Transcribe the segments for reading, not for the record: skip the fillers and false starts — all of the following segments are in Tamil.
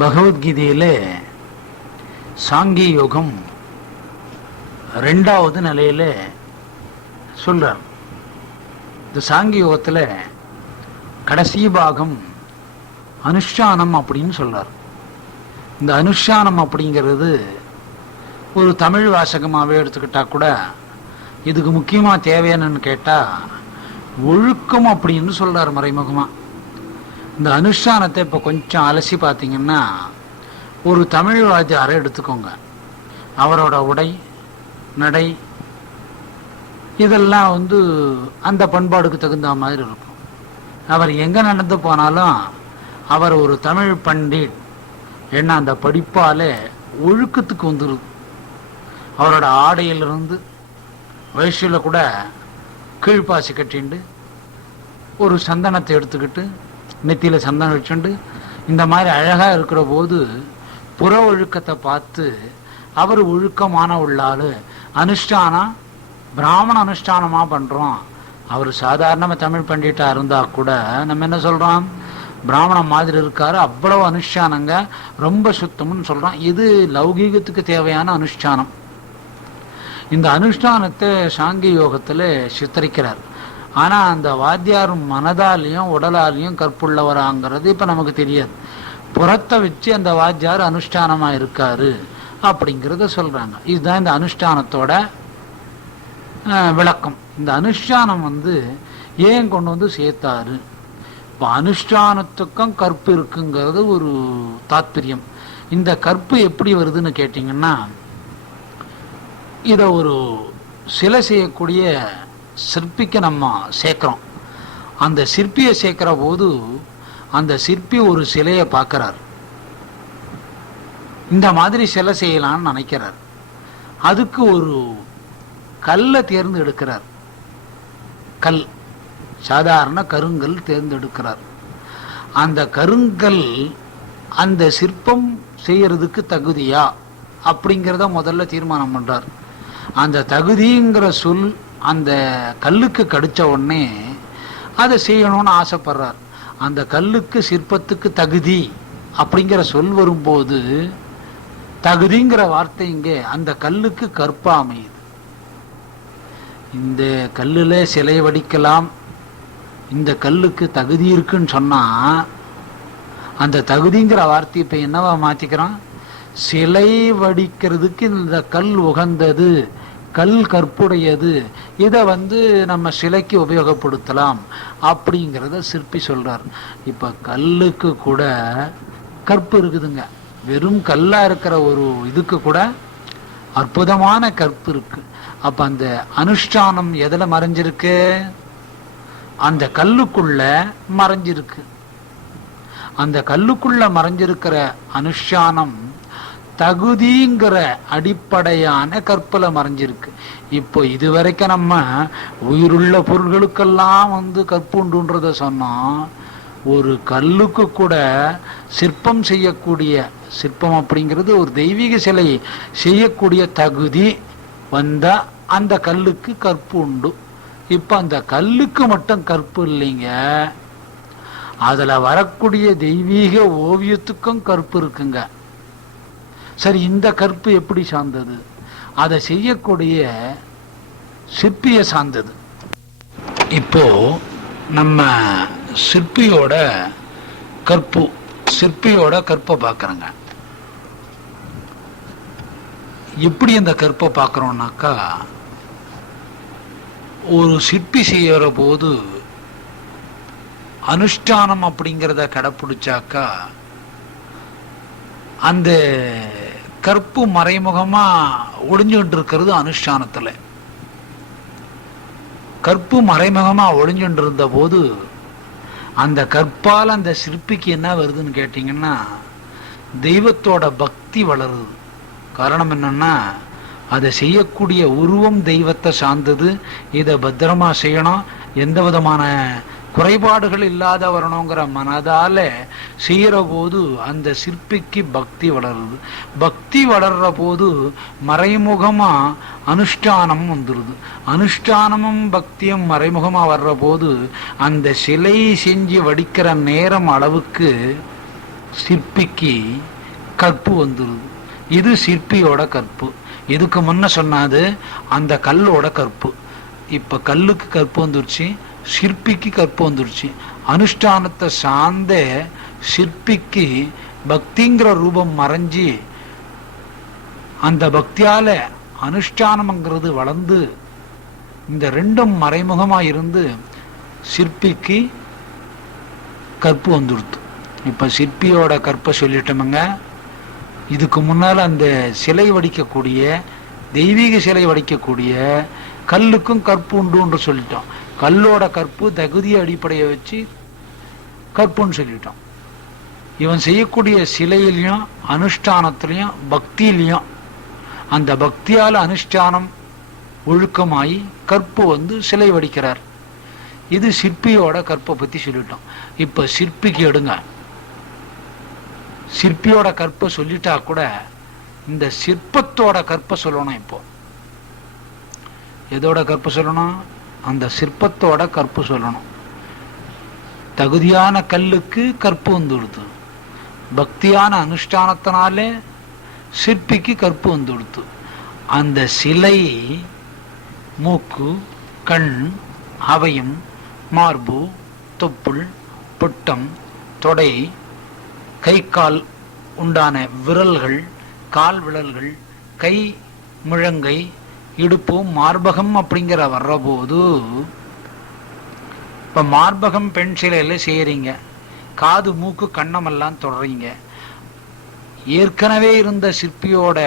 பகவத்கீதையிலே சாங்கிய யோகம் 2வது நிலையில சொல்றார். இந்த சாங்கிய யோகத்தில் கடைசி பாகம் அனுஷ்டானம் அப்படின்னு சொல்றார். இந்த அனுஷ்டானம் அப்படிங்கிறது ஒரு தமிழ் வாசகமாகவே எடுத்துக்கிட்டா கூட இதுக்கு முக்கியமாக தேவையானன்னு கேட்டால் ஒழுக்கம் அப்படின்னு சொல்றார் மறைமுகமாக. இந்த அனுஷ்டானத்தை இப்போ கொஞ்சம் அலசி பார்த்தீங்கன்னா, ஒரு தமிழ் வாத்தியாரை எடுத்துக்கோங்க. அவரோட உடை நடை இதெல்லாம் அந்த பண்பாடுக்கு தகுந்த மாதிரி இருக்கும். அவர் எங்கே நடந்து போனாலும் அவர் ஒரு தமிழ் பண்டிட் என்ன அந்த படிப்பால் ஒழுக்கத்துக்கு வந்துடுது. அவரோட ஆடையிலிருந்து வயசில் கூட கீழ்ப்பாசி கட்டிண்டு ஒரு சந்தனத்தை எடுத்துக்கிட்டு நெத்தியில் சந்தனம் வச்சுண்டு இந்த மாதிரி அழகாக இருக்கிற போது புற ஒழுக்கத்தை பார்த்து அவர் ஒழுக்கமான உள்ளாள். அனுஷ்டானம் பிராமண அனுஷ்டானமாக பண்ணுறோம். அவர் சாதாரணமாக தமிழ் பண்டிட்டாக இருந்தால் கூட நம்ம என்ன சொல்கிறோம், பிராமணன் மாதிரி இருக்காரு, அவ்வளவு அனுஷ்டானங்க, ரொம்ப சுத்தம்னு சொல்கிறோம். இது லௌகீகத்துக்கு தேவையான அனுஷ்டானம். இந்த அனுஷ்டானத்தை சாங்கிய யோகத்தில் சித்தரிக்கிறார். ஆனால் அந்த வாத்தியார் மனதாலையும் உடலாலையும் கற்புள்ளவராங்கிறது இப்போ நமக்கு தெரியாது. புறத்தை வச்சு அந்த வாத்தியார் அனுஷ்டானமாக இருக்காரு அப்படிங்கிறத சொல்கிறாங்க. இதுதான் இந்த அனுஷ்டானத்தோட விளக்கம். இந்த அனுஷ்டானம் ஏன் கொண்டு சேர்த்தாரு? இப்போ அனுஷ்டானத்துக்கும் கற்பு இருக்குங்கிறது ஒரு தாத்பரியம். இந்த கற்பு எப்படி வருதுன்னு கேட்டிங்கன்னா, இதை ஒரு சிலை செய்யக்கூடிய சிற்பிக்கு நம்ம சேர்க்குறோம். அந்த சிற்பியை சேர்க்கிற போது அந்த சிற்பி ஒரு சிலையை பார்க்குறார், இந்த மாதிரி சிலை செய்யலான்னு நினைக்கிறார். அதுக்கு ஒரு கல்லை தேர்ந்தெடுக்கிறார். கல் சாதாரண கருங்கல் தேர்ந்தெடுக்கிறார். அந்த கருங்கல் அந்த சிற்பம் செய்யறதுக்கு தகுதியா அப்படிங்கிறத முதல்ல தீர்மானம் பண்றார். அந்த தகுதிங்கிற சொல் அந்த கல்லுக்கு கடிச்ச உடனே அதை செய்யணும்னு ஆசைப்படுறார். அந்த கல்லுக்கு சிற்பத்துக்கு தகுதி அப்படிங்கிற சொல் வரும்போது தகுதிங்கிற வார்த்தை இங்கே அந்த கல்லுக்கு கற்பா அமையுது. இந்த கல்லில் சிலை வடிக்கலாம், இந்த கல்லுக்கு தகுதி இருக்குன்னு சொன்னா அந்த தகுதிங்கிற வார்த்தை இப்ப என்னவா மாத்திக்கிறோம், சிலை வடிக்கிறதுக்கு இந்த கல் உகந்தது, கல் கற்புடையது, இதை நம்ம சிலைக்கு உபயோகப்படுத்தலாம் அப்படிங்கிறத சிற்பி சொல்றார். இப்ப கல்லுக்கு கூட கற்பு இருக்குதுங்க. வெறும் கல்லா இருக்கிற ஒரு இதுக்கு கூட அற்புதமான கற்பு இருக்கு. அப்ப அந்த அனுஷ்டானம் எதுல மறைஞ்சிருக்கு? அந்த கல்லுக்குள்ள மறைஞ்சிருக்கு. அந்த கல்லுக்குள்ள மறைஞ்சிருக்கிற அனுஷ்டானம் தகுதிங்கிற அடிப்படையான கற்புல மறைஞ்சிருக்கு. இப்போ இதுவரைக்கும் நம்ம உயிருள்ள பொருள்களுக்கெல்லாம் கற்பு உண்டுன்றத சொன்னோம். ஒரு கல்லுக்கு கூட சிற்பம் செய்யக்கூடிய, சிற்பம் அப்படிங்கிறது ஒரு தெய்வீக சிலை செய்யக்கூடிய தகுதி வந்தா அந்த கல்லுக்கு கற்பு உண்டு. இப்ப அந்த கல்லுக்கு மட்டும் கற்பு இல்லைங்க, அதுல வரக்கூடிய தெய்வீக ஓவியத்துக்கும் கற்பு இருக்குங்க. சரி, இந்த கற்பு எப்படி சார்ந்தது? அதை செய்யக்கூடிய சிற்பியை சார்ந்தது. இப்போ நம்ம சிற்பியோட கற்பை பார்க்குறோங்க. எப்படி அந்த கற்பை பார்க்குறோம்னாக்கா, ஒரு சிற்பி செய்யற போது அனுஷ்டானம் அப்படிங்கிறத கடைப்பிடிச்சாக்கா அந்த கற்பு மறைமுகமா ஒளிஞ்சுட்டு இருக்கிறது அனுஷ்டானத்துல. கற்பு மறைமுகமா ஒளிஞ்சுட்டு இருந்த போது அந்த கற்பால் அந்த சிற்பிக்கு என்ன வருதுன்னு கேட்டீங்கன்னா, தெய்வத்தோட பக்தி வளருது. காரணம் என்னன்னா, அதை செய்யக்கூடிய உருவம் தெய்வத்தை சார்ந்தது. இதை பத்திரமா செய்யணும், எந்த விதமான குறைபாடுகள் இல்லாத வரணுங்கிற மனதால செய்யற போது அந்த சிற்பிக்கு பக்தி வளருது. பக்தி வளர்ற போது மறைமுகமா அனுஷ்டானம் வந்துடுது. அனுஷ்டானமும் பக்தியும் மறைமுகமா வர்ற போது அந்த சிலை செஞ்சு வடிக்கிற நேரம் அளவுக்கு சிற்பிக்கு கற்பு வந்துருது. இது சிற்பியோட கற்பு. இதுக்கு முன்ன சொன்னாது அந்த கல்லோட கற்பு. இப்ப கல்லுக்கு கற்பு வந்துருச்சு, சிற்பிக்கு கற்பு வந்துருச்சு. அனுஷ்டானத்தை சார்ந்த சிற்பிக்கு பக்திங்கிற ரூபம் மறைஞ்சி அந்த பக்தியால அனுஷ்டானம்ங்கிறது வளர்ந்து இந்த ரெண்டும் மறைமுகமா இருந்து சிற்பிக்கு கற்பு வந்துடுது. இப்ப சிற்பியோட கற்பை சொல்லிட்டோமுங்க. இதுக்கு முன்னால் அந்த சிலை வடிக்கக்கூடிய தெய்வீக சிலை வடிக்கக்கூடிய கல்லுக்கும் கற்பு உண்டு சொல்லிட்டோம். கல்லோட கற்பு தகுதிய அடிப்படையை வச்சு கற்புன்னு சொல்லிட்டோம். இவன் செய்யக்கூடிய சிலையிலையும் அனுஷ்டானத்திலையும் பக்தியிலையும் அந்த பக்தியால அனுஷ்டானம் ஒழுக்கமாயி கற்பு வந்து சிலை வடிக்கிறார். இது சிற்பியோட கற்பை பத்தி சொல்லிட்டோம். இப்ப சிற்பிக்கு எடுங்க. சிற்பியோட கற்பை சொல்லிட்டா கூட இந்த சிற்பத்தோட கற்பை சொல்லணும். இப்போ எதோட கற்பை சொல்லணும்? அந்த சிற்பத்தோட கற்பு சொல்லணும். தகுதியான கல்லுக்கு கற்பு வந்துடுது, பக்தியான அனுஷ்டானத்தினாலே சிற்பிக்கு கற்பு வந்துடுது. அந்த சிலை மூக்கு, கண், அவயம், மார்பு, தொப்புள், பொட்டம், தொடை, கை கால் உண்டான விரல்கள், கால் விரல்கள், கை முழங்கை, இடுப்பு, மார்பகம் அப்படிங்கிற வர்றபோது இப்ப மார்பகம் பெண் சிலையில செய்யறீங்க, காது மூக்கு கண்ணமெல்லாம் தொடறீங்க. ஏற்கனவே இருந்த சிற்பியோட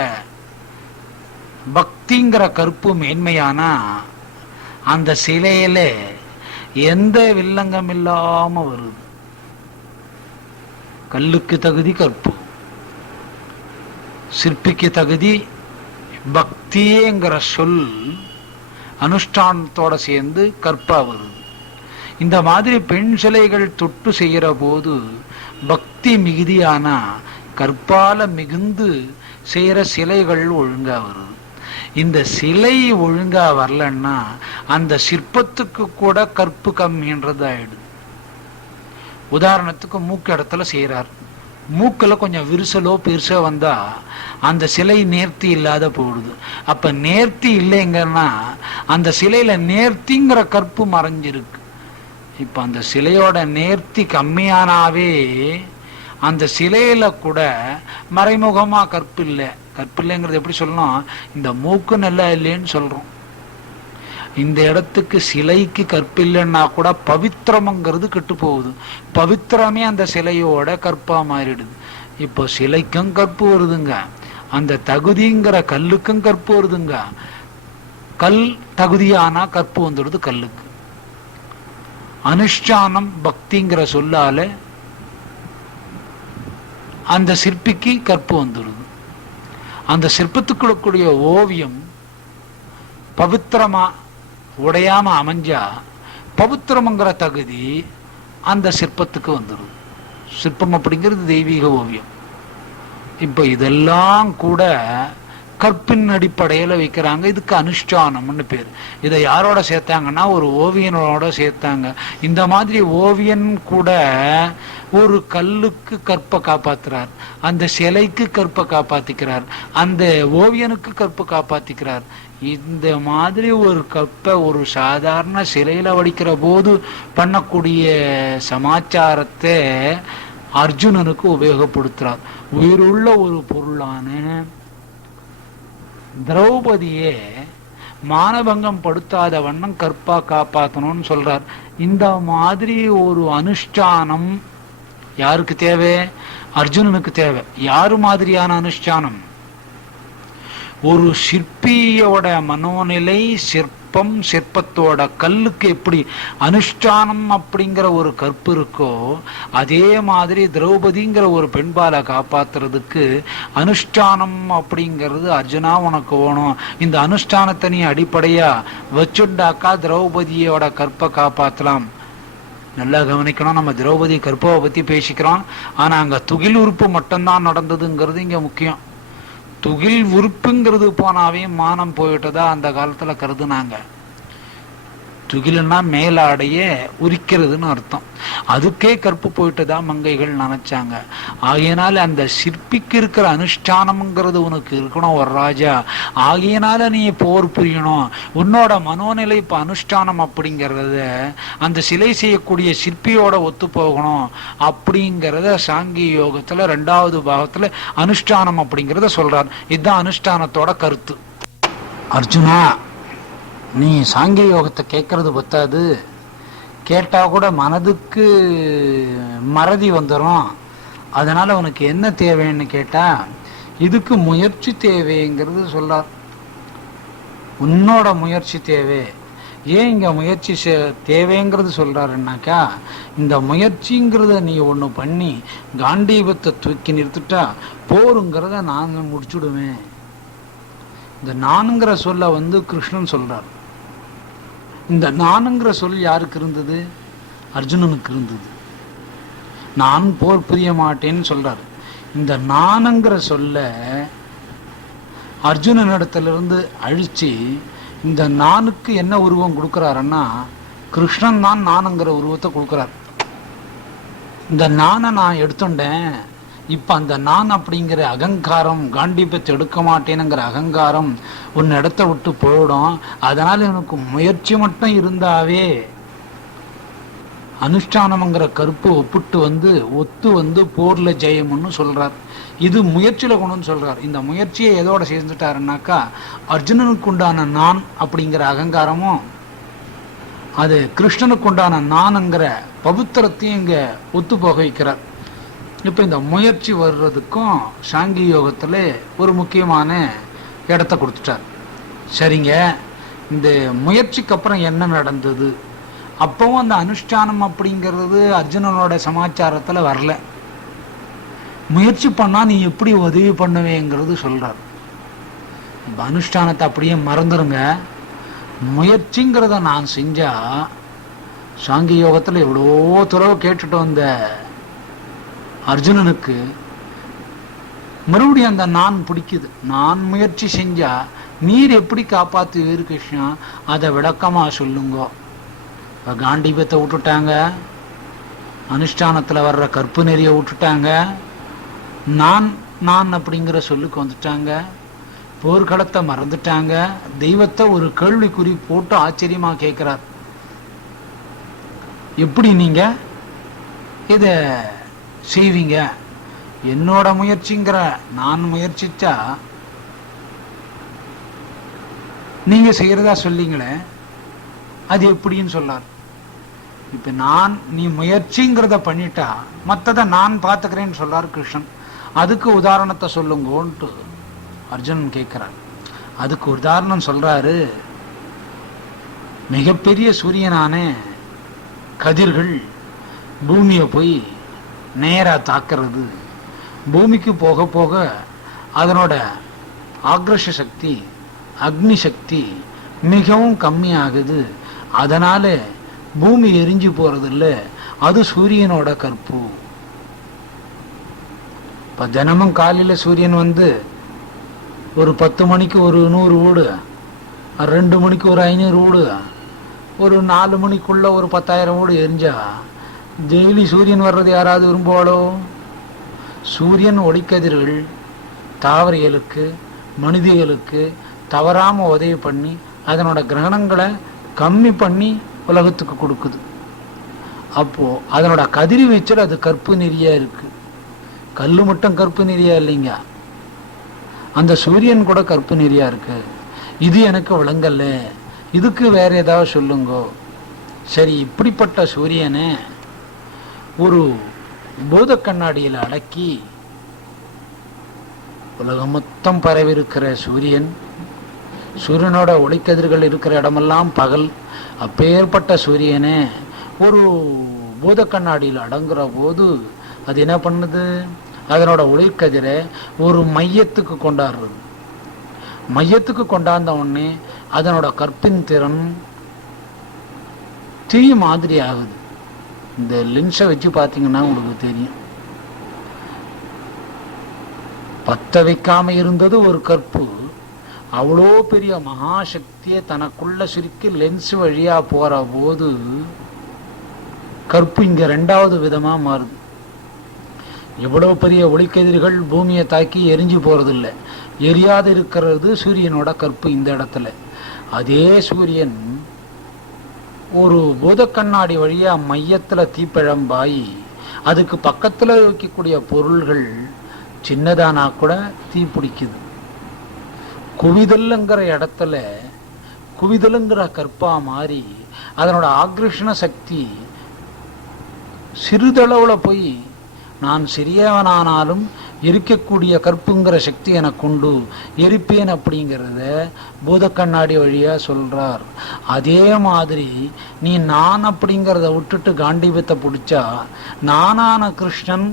பக்திங்கிற கற்பு மேன்மையானா அந்த சிலையில எந்த வில்லங்கம் இல்லாம வருது. கல்லுக்கு தகுதி கற்பு, சிற்பிக்கு தகுதி பக்திங்கிற சொல் அனுஷ்டானத்தோட சேர்ந்து கற்பா வருது. இந்த மாதிரி பெண் சிலைகள் தொட்டு செய்யற போது பக்தி மிகுதியானா கற்பால மிகுந்து செய்யற சிலைகள் ஒழுங்கா வருது. இந்த சிலை ஒழுங்கா வரலன்னா அந்த சிற்பத்துக்கு கூட கற்பு கம்மின்றது ஆயிடுது. உதாரணத்துக்கு மூக்கு இடத்துல செய்யறார், மூக்கில் கொஞ்சம் விரிசலோ பெருசோ வந்தா அந்த சிலை நேர்த்தி இல்லாத போடுது. அப்ப நேர்த்தி இல்லைங்கன்னா அந்த சிலையில நேர்த்திங்கிற கற்பு மறைஞ்சிருக்கு. இப்ப அந்த சிலையோட நேர்த்தி கம்மியானாவே அந்த சிலையில கூட மறைமுகமா கற்பு இல்லை. கற்பு இல்லைங்கிறது எப்படி சொல்லணும்? இந்த மூக்கு நல்லா இல்லைன்னு சொல்றோம். இந்த இடத்துக்கு சிலைக்கு கற்பு இல்லைன்னா கூட பவித்திரம்ங்கிறது கெட்டு போகுது. பவித்திரமே அந்த சிலையோட கற்பா மாறிடுது. இப்போ சிலைக்கும் கற்பு வருதுங்க, அந்த தகுதிங்கிற கல்லுக்கும் கற்பு வருதுங்க. கல் தகுதியானா கற்பு வந்துடுது கல்லுக்கு. அனுஷ்டானம் பக்திங்கிற சொல்லால அந்த சிற்பிக்கு கற்பு வந்துடுது. அந்த சிற்பத்துக்குள்ளக்கூடிய ஓவியம் பவித்திரமா உடையாம அமைஞ்சா பவித்திரம்ங்கிற தகுதி அந்த சிற்பத்துக்கு வந்துடுது. சிற்பம் அப்படிங்கிறது தெய்வீக ஓவியம். இப்ப இதெல்லாம் கூட கற்பின் அடிப்படையில வைக்கிறாங்க. இதுக்கு அனுஷ்டானம்னு பேர். இதை யாரோட சேர்த்தாங்கன்னா ஒரு ஓவியனோட சேர்த்தாங்க. இந்த மாதிரி ஓவியன் கூட ஒரு கல்லுக்கு கற்பை காப்பாத்துறார், அந்த சிலைக்கு கற்பை காப்பாத்திக்கிறார், அந்த ஓவியனுக்கு கற்பை காப்பாத்திக்கிறார். இந்த மாதிரி ஒரு கற்பை ஒரு சாதாரண சிலையில வடிக்கிற போது பண்ணக்கூடிய சமாச்சாரத்தை அர்ஜுனனுக்கு உபயோகப்படுத்துறார். உயிருள்ள ஒரு பொருளான திரௌபதியே மானபங்கம் படுத்தாத வண்ணம் கற்பா காப்பாற்றணும்னு சொல்றார். இந்த மாதிரி ஒரு அனுஷ்டானம் யாருக்கு தேவை? அர்ஜுனனுக்கு தேவை. யாரு மாதிரியான அனுஷ்டானம்? ஒரு சிற்பியோட மனோநிலை, சிற்பம், சிற்பத்தோட கல்லுக்கு எப்படி அனுஷ்டானம் அப்படிங்கிற ஒரு கற்பு இருக்கோ அதே மாதிரி திரௌபதிங்கிற ஒரு பெண்பாலை காப்பாத்துறதுக்கு அனுஷ்டானம் அப்படிங்கிறது அர்ஜுனா உனக்கு வேணும். இந்த அனுஷ்டானத்தை நீ அடிப்படையா வச்சுண்டாக்கா திரௌபதியோட கற்பை காப்பாற்றலாம். நல்லா கவனிக்கணும். நம்ம திரௌபதி கற்பவை பத்தி பேசிக்கிறோம், ஆனா அங்க துகில் உறுப்பு மட்டும்தான் நடந்ததுங்கிறது இங்க முக்கியம். துகில் உறுப்புங்கிறது போனாவே மானம் போயிட்டதா அந்த காலத்துல கருதுனாங்க. துகிலுன்னா மேலாடைய உரிக்கிறதுன்னு அர்த்தம். அதுக்கே கற்பு போயிட்டுதான் மங்கைகள் நினைச்சாங்க. ஆகையினால அந்த சிற்பிக்கு இருக்கிற அனுஷ்டானம்ங்கிறது உனக்கு இருக்கணும் ஒரு ராஜா. ஆகையினால நீ போர் புரியணும். உன்னோட மனோநிலை இப்ப அனுஷ்டானம் அப்படிங்கிறத அந்த சிலை செய்யக்கூடிய சிற்பியோட ஒத்து போகணும் அப்படிங்கிறத சாங்கிய யோகத்துல 2வது பாகத்துல அனுஷ்டானம் அப்படிங்கிறத சொல்றார். இதுதான் அனுஷ்டானத்தோட கருத்து. அர்ஜுனா, நீ சாங்கிய யோகத்தை கேட்கறது பத்தாது, கேட்டா கூட மனதுக்கு மறதி வந்துடும். அதனால உனக்கு என்ன தேவைன்னு கேட்டா இதுக்கு முயற்சி தேவைங்கிறது சொல்றார். உன்னோட முயற்சி தேவை. ஏன் இங்க முயற்சி தேவைங்கிறது சொல்றாருன்னாக்கா, இந்த முயற்சிங்கிறத நீ ஒண்ணு பண்ணி காண்டீபத்தை தூக்கி நிறுத்திட்டா போருங்கிறத நான் முடிச்சுடுவேன். இந்த நானுங்கிற சொல்ல கிருஷ்ணன் சொல்றார். இந்த நானுங்கிற சொல் யாருக்கு இருந்தது? அர்ஜுனனுக்கு இருந்தது. நான் போர் புரிய மாட்டேன்னு சொல்றாரு. இந்த நானுங்கிற சொல்ல அர்ஜுனன் இடத்திலிருந்து அழிச்சு இந்த நானுக்கு என்ன உருவம் கொடுக்கிறாருன்னா, கிருஷ்ணன் தான் நானுங்கிற உருவத்தை கொடுக்கிறார். இந்த நானை நான் எடுத்துட்டேன். இப்ப அந்த நான் அப்படிங்கிற அகங்காரம், காண்டீபத்தை எடுக்க மாட்டேனுங்கிற அகங்காரம் உன் இடத்த விட்டு போயிடும். அதனால எனக்கு முயற்சி மட்டும் இருந்தாவே அனுஷ்டானம்ங்கிற கருப்பு ஒத்து போர்ல ஜெயம்னு சொல்றார். இது முயற்சியில கொண்டு சொல்றார். இந்த முயற்சியை எதோட சேர்ந்துட்டாருன்னாக்கா, அர்ஜுனனுக்கு உண்டான நான் அப்படிங்கிற அகங்காரமும் அது கிருஷ்ணனுக்கு உண்டான நான்ங்கிற பவித்திரத்தையும் இங்க ஒத்து போக வைக்கிறார். இப்ப இந்த முயற்சி வர்றதுக்கும் சாங்கிய யோகத்துல ஒரு முக்கியமான இடத்த கொடுத்துட்டார். சரிங்க, இந்த முயற்சிக்கு அப்புறம் என்ன நடந்தது? அப்பவும் அந்த அனுஷ்டானம் அப்படிங்கிறது அர்ஜுனனோட சமாச்சாரத்துல வரல. முயற்சி பண்ணா நீ எப்படி உதவி பண்ணுவேங்கிறது சொல்றார். இப்ப அனுஷ்டானத்தை அப்படியே மறந்துருங்க. முயற்சிங்கிறத நான் செஞ்சா, சாங்கிய யோகத்துல எவ்வளோ துறவு கேட்டுட்டு வந்த அர்ஜுனனுக்கு மறுபடியும் அந்த நான் பிடிக்குது. நான் முயற்சி செஞ்சா நீர் எப்படி காப்பாத்துவீர் கிருஷ்ணா, அதை விளக்கமா சொல்லுங்க. காண்டீபத்தை விட்டுட்டாங்க, அனுஷ்டானத்துல வர்ற கற்பு நெறிய விட்டுட்டாங்க, நான் நான் அப்படிங்கிற சொல்லுக்கு வந்துட்டாங்க, போர்க்களத்தை மறந்துட்டாங்க, தெய்வத்தை ஒரு கேள்விக்குறி போட்டு ஆச்சரியமா கேட்கிறார். எப்படி நீங்க இத செய்வீங்க? என்னோட முயற்சிங்கிற நான் முயற்சிச்சா நீங்க செய்யறதா சொல்லீங்களே, அது எப்படின்னு சொல்லார். இப்ப நீ முயற்சிங்கிறத பண்ணிட்டா மற்றதை நான் பார்த்துக்கிறேன்னு சொல்றார் கிருஷ்ணன். அதுக்கு உதாரணத்தை சொல்லுங்கன்ட்டு அர்ஜுனன் கேட்கிறார். அதுக்கு உதாரணம் சொல்றாரு. மிகப்பெரிய சூரியனான கதிர்கள் பூமியை போய் நேரா தாக்குறது. பூமிக்கு போக போக அதனோட ஆக்ரோஷ சக்தி, அக்னி சக்தி மிகவும் கம்மியாகுது. அதனால பூமி எரிஞ்சு போறது இல்லை, அது சூரியனோட கற்பு. இப்ப தினமும் காலையில சூரியன் ஒரு 10 மணிக்கு ஒரு 100 வீடு, 2 மணிக்கு ஒரு 500 வீடு, ஒரு 4 மணிக்குள்ள ஒரு 10,000 வீடு எரிஞ்சா டெய்லி சூரியன் வர்றது யாராவது விரும்புவாளோ? சூரியன் ஒளிக்கதிர்கள் தாவரியலுக்கு மனிதர்களுக்கு தவறாம உதவி பண்ணி அதனோட கிரகணங்களை கம்மி பண்ணி உலகத்துக்கு கொடுக்குது. அப்போ அதனோட கதிர்வீச்சல் அது கற்பு நெறியா இருக்கு. கல்லு மட்டும் கற்பு நெறியா இல்லைங்க, அந்த சூரியன் கூட கற்பு நெறியா இருக்கு. இது எனக்கு விளங்கல்ல, இதுக்கு வேற ஏதாவது சொல்லுங்க. சரி, இப்படிப்பட்ட சூரியனை ஒரு பூத கண்ணாடியில் அடக்கி உலகம் மொத்தம் பரவி இருக்கிற சூரியனோட ஒளிக்கதிர்கள் இருக்கிற இடமெல்லாம் பகல். அப்பேற்பட்ட சூரியனே ஒரு பூத கண்ணாடியில் அடங்குற போது அது என்ன பண்ணுது? அதனோட ஒளிக்கதிரை ஒரு மையத்துக்கு கொண்டாடுறது. மையத்துக்கு கொண்டாந்த உடனே அதனோட கற்பின் திறன் தீ மாதிரி ஆகுது. இந்த லென்ஸை வச்சு பார்த்தீங்கன்னா உங்களுக்கு தெரியும். பத்த வைக்காம இருந்தது ஒரு கற்பு, அவ்வளோ பெரிய மகாசக்தியை தனக்குள்ள சுருக்கி லென்ஸ் வழியா போற போது கற்பு இங்க ரெண்டாவது விதமா மாறுது. எவ்வளவு பெரிய ஒளிக்கதிர்கள் பூமியை தாக்கி எரிஞ்சு போறதில்லை, எரியாது இருக்கிறது சூரியனோட கற்பு இந்த இடத்துல. அதே சூரியன் ஒரு பூத கண்ணாடி வழியா மையத்துல தீப்பிழம்பாயி அதுக்கு பக்கத்துல வைக்கக்கூடிய பொருள்கள் சின்னதானா கூட தீ பிடிக்குது. குவிதல்ங்கிற இடத்துல குவிதலுங்கிற கற்பா மாறி அதனோட ஆக்ரஷண சக்தி சிறிதளவுல போய் நான் சிறியவனானாலும் எரிக்கக்கூடிய கற்புங்கிற சக்தி எனக்கு உண்டு, எரிப்பேன் அப்படிங்கிறத பூத கண்ணாடி வழியா சொல்றார். அதே மாதிரி நீ நான் அப்படிங்கிறத விட்டுட்டு காண்டீபத்தை பிடிச்சா நானான கிருஷ்ணன்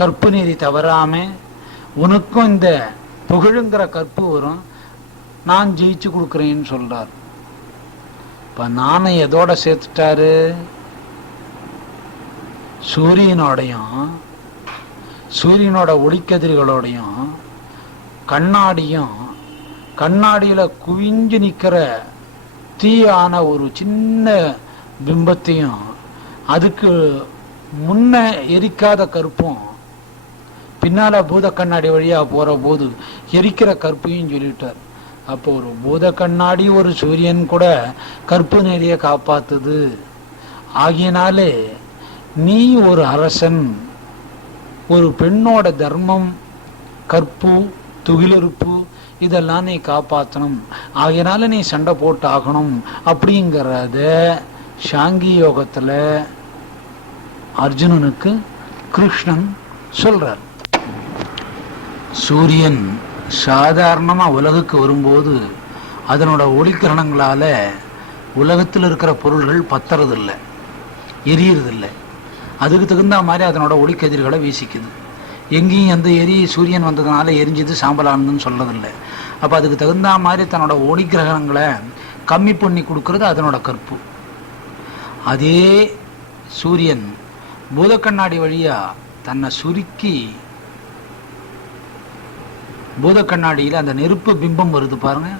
கற்பு நெறி தவறாம உனக்கும் இந்த புகழுங்கிற கற்பு வரும், நான் ஜெயிச்சு கொடுக்குறேன்னு சொல்றார். இப்ப நானை எதோட சேர்த்துட்டாரு? சூரியனோடையும் சூரியனோட ஒளிக்கதிர்களோடையும் கண்ணாடியும் கண்ணாடியில குவிஞ்சு நிக்கிற தீயான ஒரு சின்ன பிம்பத்தையும் அதுக்கு முன்ன எரிக்காத கற்பும் பின்னால பூத கண்ணாடி வழியா போற போது எரிக்கிற கற்பையும் சொல்லிட்டார். அப்போ ஒரு பூத கண்ணாடி ஒரு சூரியன் கூட கற்பு நெறிய காப்பாத்துது. ஆகியனாலே நீ ஒரு அரசன், ஒரு பெண்ணோட தர்மம், கற்பு, துகிலறுப்பு இதெல்லாம் நீ காப்பாற்றணும், ஆகையினால நீ சண்டை போட்டு ஆகணும் அப்படிங்கிறத சாங்கி யோகத்துல அர்ஜுனனுக்கு கிருஷ்ணன் சொல்றார். சூரியன் சாதாரணமா உலகுக்கு வரும்போது அதனோட ஒளிக்கிரணங்களால உலகத்தில் இருக்கிற பொருள்கள் பத்துறதில்லை, எரியறதில்லை. அதுக்கு தகுந்த மாதிரி அதனோட ஒளிக்கதிர்களை வீசிக்குது. எங்கேயும் எந்த எரி சூரியன் வந்ததுனால எரிஞ்சது சாம்பலானதுன்னு சொல்றதில்லை. அப்போ அதுக்கு தகுந்த மாதிரி தன்னோட ஒளிக்கிரகங்களை கம்மி பண்ணி கொடுக்கறது அதனோட கற்பு. அதே சூரியன் பூத கண்ணாடி வழியா தன்னை சுருக்கி பூத கண்ணாடியில் அந்த நெருப்பு பிம்பம் வருது பாருங்க,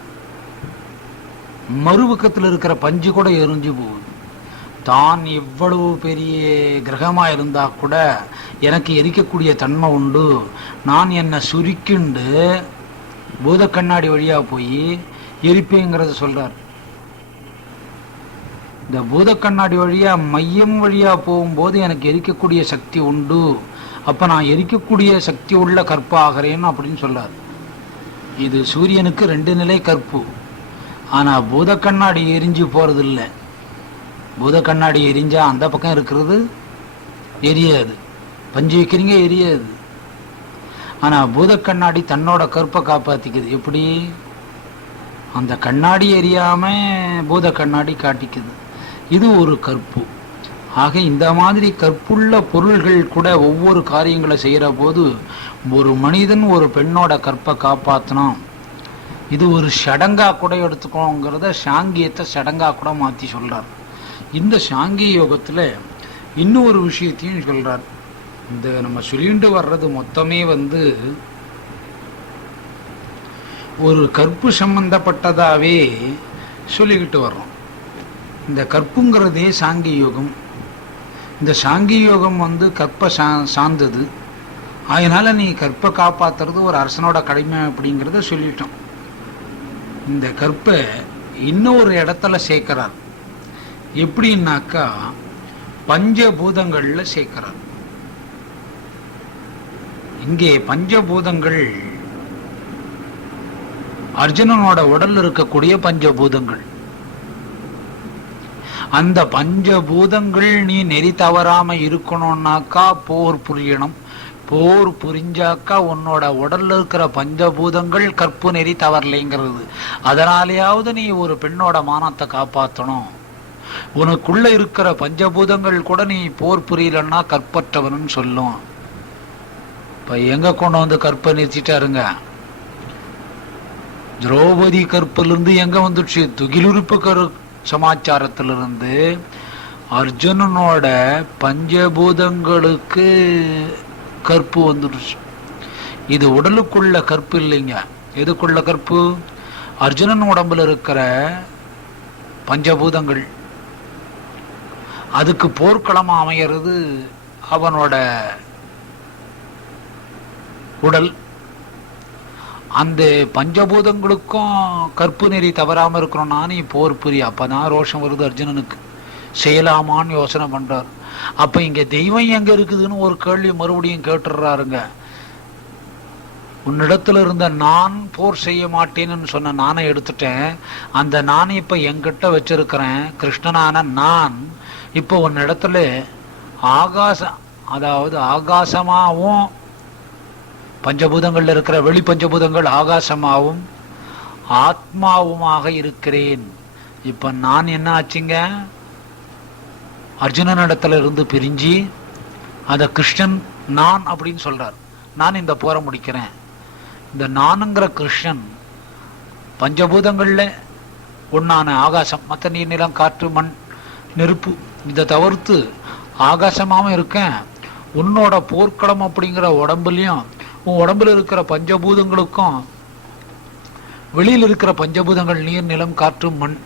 மறுபக்கத்தில் இருக்கிற பஞ்சு கூட எரிஞ்சு போகுது. தான் எவ்வளவு பெரிய கிரகமா இருந்தா கூட எனக்கு எரிக்கக்கூடிய தன்மை உண்டு, நான் என்னை சுருக்கிண்டு பூத கண்ணாடி வழியா போய் எரிப்பேங்கிறத சொல்றார். இந்த பூத கண்ணாடி வழியா மையம் வழியா போகும்போது எனக்கு எரிக்கக்கூடிய சக்தி உண்டு, அப்ப நான் எரிக்கக்கூடிய சக்தி உள்ள கற்பு ஆகிறேன்னு அப்படின்னு சொல்றார். இது சூரியனுக்கு 2 நிலை கற்பு. ஆனா பூத கண்ணாடி எரிஞ்சு போறது இல்லை. பூத கண்ணாடி எரிஞ்சா அந்த பக்கம் இருக்கிறது எரியாது, பஞ்சு வைக்கிறீங்க எரியாது. ஆனா பூத கண்ணாடி தன்னோட கற்பை காப்பாத்திக்குது. எப்படி? அந்த கண்ணாடி எரியாம பூத கண்ணாடி காட்டிக்குது. இது ஒரு கற்பு. ஆக இந்த மாதிரி கற்புள்ள பொருள்கள் கூட ஒவ்வொரு காரியங்களை செய்யற போது ஒரு மனிதன் ஒரு பெண்ணோட கற்பை காப்பாற்றணும். இது ஒரு சடங்கா கூட எடுத்துக்கோங்கிறத சாங்கியத்தை சடங்கா கூட மாத்தி சொல்றார். இந்த சாங்கிய யோகத்துல இன்னொரு விஷயத்தையும் சொல்றார். இந்த நம்ம சொல்லிட்டு வர்றது மொத்தமே ஒரு கற்பு சம்பந்தப்பட்டதாவே சொல்லிக்கிட்டு வர்றோம். இந்த கற்புங்கிறதே சாங்கிய யோகம். இந்த சாங்கிய யோகம் கற்பை சார்ந்தது. அதனால நீ கற்பை காப்பாத்துறது ஒரு அரசனோட கடமை அப்படிங்கிறத சொல்லிட்டோம். இந்த கற்பை இன்னொரு இடத்துல சேர்க்கிறார். எப்படின்னாக்கா பஞ்சபூதங்கள்ல சேர்க்கிறார். இங்கே பஞ்சபூதங்கள் அர்ஜுனனோட உடல்ல இருக்கக்கூடிய பஞ்சபூதங்கள். அந்த பஞ்சபூதங்கள் நீ நெறி தவறாம இருக்கணும்னாக்கா போர் புரியணும். போர் புரிஞ்சாக்கா உன்னோட உடல்ல இருக்கிற பஞ்சபூதங்கள் கற்பு நெறி தவறலைங்கிறது. அதனாலேயாவது நீ ஒரு பெண்ணோட மானத்தை காப்பாற்றணும். உனக்குள்ள இருக்கிற பஞ்சபூதங்கள் கூட நீ போர் புரியலன்னா கற்பற்றவன் சொல்லும். இப்ப எங்க கொண்டு கற்பை நிறுத்திட்டாருங்க? திரௌபதி கற்பிலிருந்து எங்க வந்துடுச்சு? துகிலுறுப்பு சமாச்சாரத்திலிருந்து அர்ஜுனனோட பஞ்சபூதங்களுக்கு கற்பு வந்துடுச்சு. இது உடலுக்குள்ள கற்பு இல்லைங்க, எதுக்குள்ள கற்பு? அர்ஜுனன் உடம்புல இருக்கிற பஞ்சபூதங்கள். அதுக்கு போர்க்களமா அமைகிறது அவனோட உடல். அந்த பஞ்சபூதங்களுக்கும் கற்பு நெறி தவறாம இருக்கணும். நானே போர் புரிய. அப்பதான் ரோஷம் வருது அர்ஜுனனுக்கு. செய்யலாமான்னு யோசனை பண்றார். அப்ப இங்க தெய்வம் எங்க இருக்குதுன்னு ஒரு கேள்வி மறுபடியும் கேட்டுறாருங்க. உன்னிடத்துல இருந்த நான் போர் செய்ய மாட்டேன்னு சொன்ன நானை எடுத்துட்டேன். அந்த நானை இப்ப என்கிட்ட வச்சிருக்கிறேன். கிருஷ்ணனான நான் இப்போ உன்னிடத்துல அதாவது ஆகாசமாவும் பஞ்சபூதங்கள்ல இருக்கிற வெளி பஞ்சபூதங்கள் ஆகாசமாவும் ஆத்மாவுமாக இருக்கிறேன். இப்ப நான் என்ன ஆச்சுங்க? அர்ஜுனனிடத்துல இருந்து பிரிஞ்சு அத கிருஷ்ணன் நான் அப்படின்னு சொல்றார். நான் இந்த போரை முடிக்கிறேன். இந்த நானுங்கிற கிருஷ்ணன் பஞ்சபூதங்கள்ல ஒன்னான ஆகாசம், மற்ற நீர், நிலம், காற்று, மண், நெருப்பு, இதை தவிர்த்து ஆகாசமாவும் இருக்கேன். உன்னோட போர்க்களம் அப்படிங்கிற உடம்புலயும் உன் உடம்புல இருக்கிற பஞ்சபூதங்களுக்கும் வெளியில் இருக்கிற பஞ்சபூதங்கள் நீர், நிலம், காற்று, மண்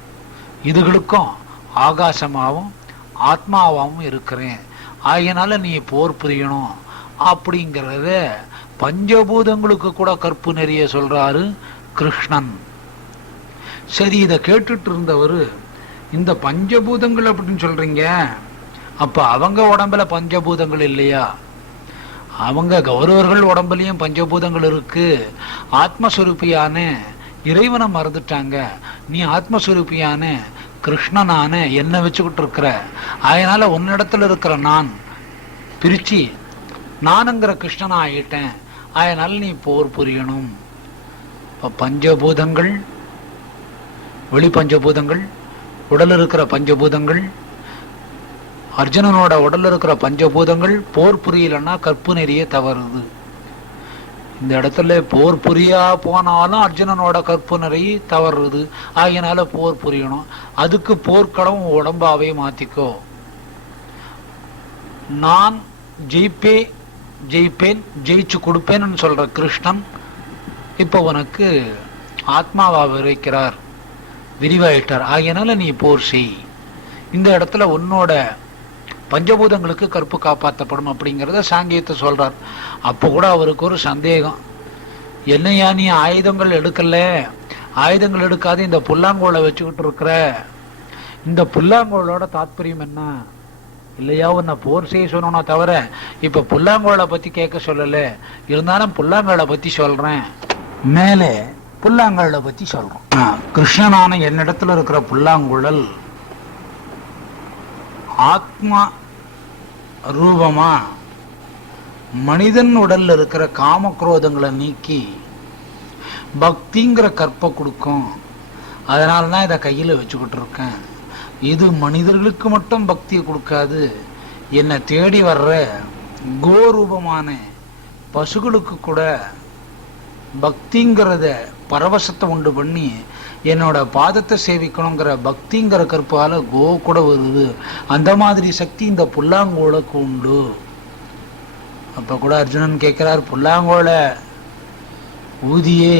இதுகளுக்கும் ஆகாசமாவும் ஆத்மாவாவும் இருக்கிறேன். ஆகையினால நீ போர் புரியணும் அப்படிங்கிறத பஞ்சபூதங்களுக்கு கூட கற்பு நெறிய சொல்றாரு கிருஷ்ணன். சரி, இதை கேட்டுட்டு இருந்தவர், இந்த பஞ்சபூதங்கள் அப்படின்னு சொல்றீங்க, அப்ப அவங்க உடம்புல பஞ்சபூதங்கள் இல்லையா? அவங்க கௌரவர்கள் உடம்புலயும் பஞ்சபூதங்கள் இருக்கு. ஆத்மஸ்வரூபியான இறைவனை மறந்துட்டாங்க. நீ ஆத்மஸ்வரூபியான கிருஷ்ணனான என்ன வச்சுக்கிட்டு இருக்கிற. அதனால உன்னிடத்துல இருக்கிற நான் பிரிச்சு நானுங்கிற கிருஷ்ணன் ஆகிட்டேன். அதனால நீ போர் புரியணும். இப்ப பஞ்சபூதங்கள், வெளி பஞ்சபூதங்கள், உடல் இருக்கிற பஞ்சபூதங்கள், அர்ஜுனனோட உடல் இருக்கிற பஞ்சபூதங்கள் போர் புரியலன்னா கற்பு நெறிய தவறுது. இந்த இடத்துல போர் புரியா போனாலும் அர்ஜுனனோட கற்பு நெறி தவறுது. ஆகியனால போர் புரியணும். அதுக்கு போர்க்களம் உடம்பாவே மாத்திக்கோ. நான் ஜெயிப்பேன், ஜெயிச்சு கொடுப்பேன்னு சொல்ற கிருஷ்ணன் இப்ப உனக்கு ஆத்மாவா விரைக்கிறார், விரிவாயிட்டார். ஆகியனால நீ போர் செய். இந்த இடத்துல உன்னோட பஞ்சபூதங்களுக்கு கற்பு காப்பாற்றப்படும் அப்படிங்கிறத சாங்கியத்தை சொல்றார். அப்போ கூட அவருக்கு ஒரு சந்தேகம். என்னையா நீ ஆயுதங்கள் எடுக்கல, ஆயுதங்கள் எடுக்காது இந்த புல்லாங்கோலை வச்சுக்கிட்டு இருக்கிற, இந்த புல்லாங்கோலோட தாத்பரியம் என்ன? இல்லையா உன்னை போர் செய்ய சொன்னா தவிர இப்ப புல்லாங்கோலை பத்தி கேட்க சொல்லல. இருந்தாலும் புல்லாங்கோலை பத்தி சொல்றேன். மேலே புல்லாங்கோலை பத்தி சொல்றோம். கிருஷ்ணனான என்னிடத்துல இருக்கிற புல்லாங்குழல் ஆத்மா ரூபமா மனிதன் உடல்ல இருக்கிற காமக்ரோதங்களை நீக்கி பக்திங்கிற கற்பை கொடுக்கும். அதனாலதான் இதை கையில வச்சுக்கிட்டு இருக்கேன். இது மனிதர்களுக்கு மட்டும் பக்தியை கொடுக்காது, என்னை தேடி வர்ற கோரூபமான பசுகளுக்கு கூட பக்திங்கிறத பரவசத்தை உண்டு பண்ணி என்னோட பாதத்தை சேவிக்கணுங்கிற பக்திங்கிற கற்பால கோ கூட வருது. அந்த மாதிரி சக்தி இந்த புல்லாங்கோலுக்கு உண்டு. அப்ப கூட அர்ஜுனன் கேட்கிறார், புல்லாங்கோலை ஊதியே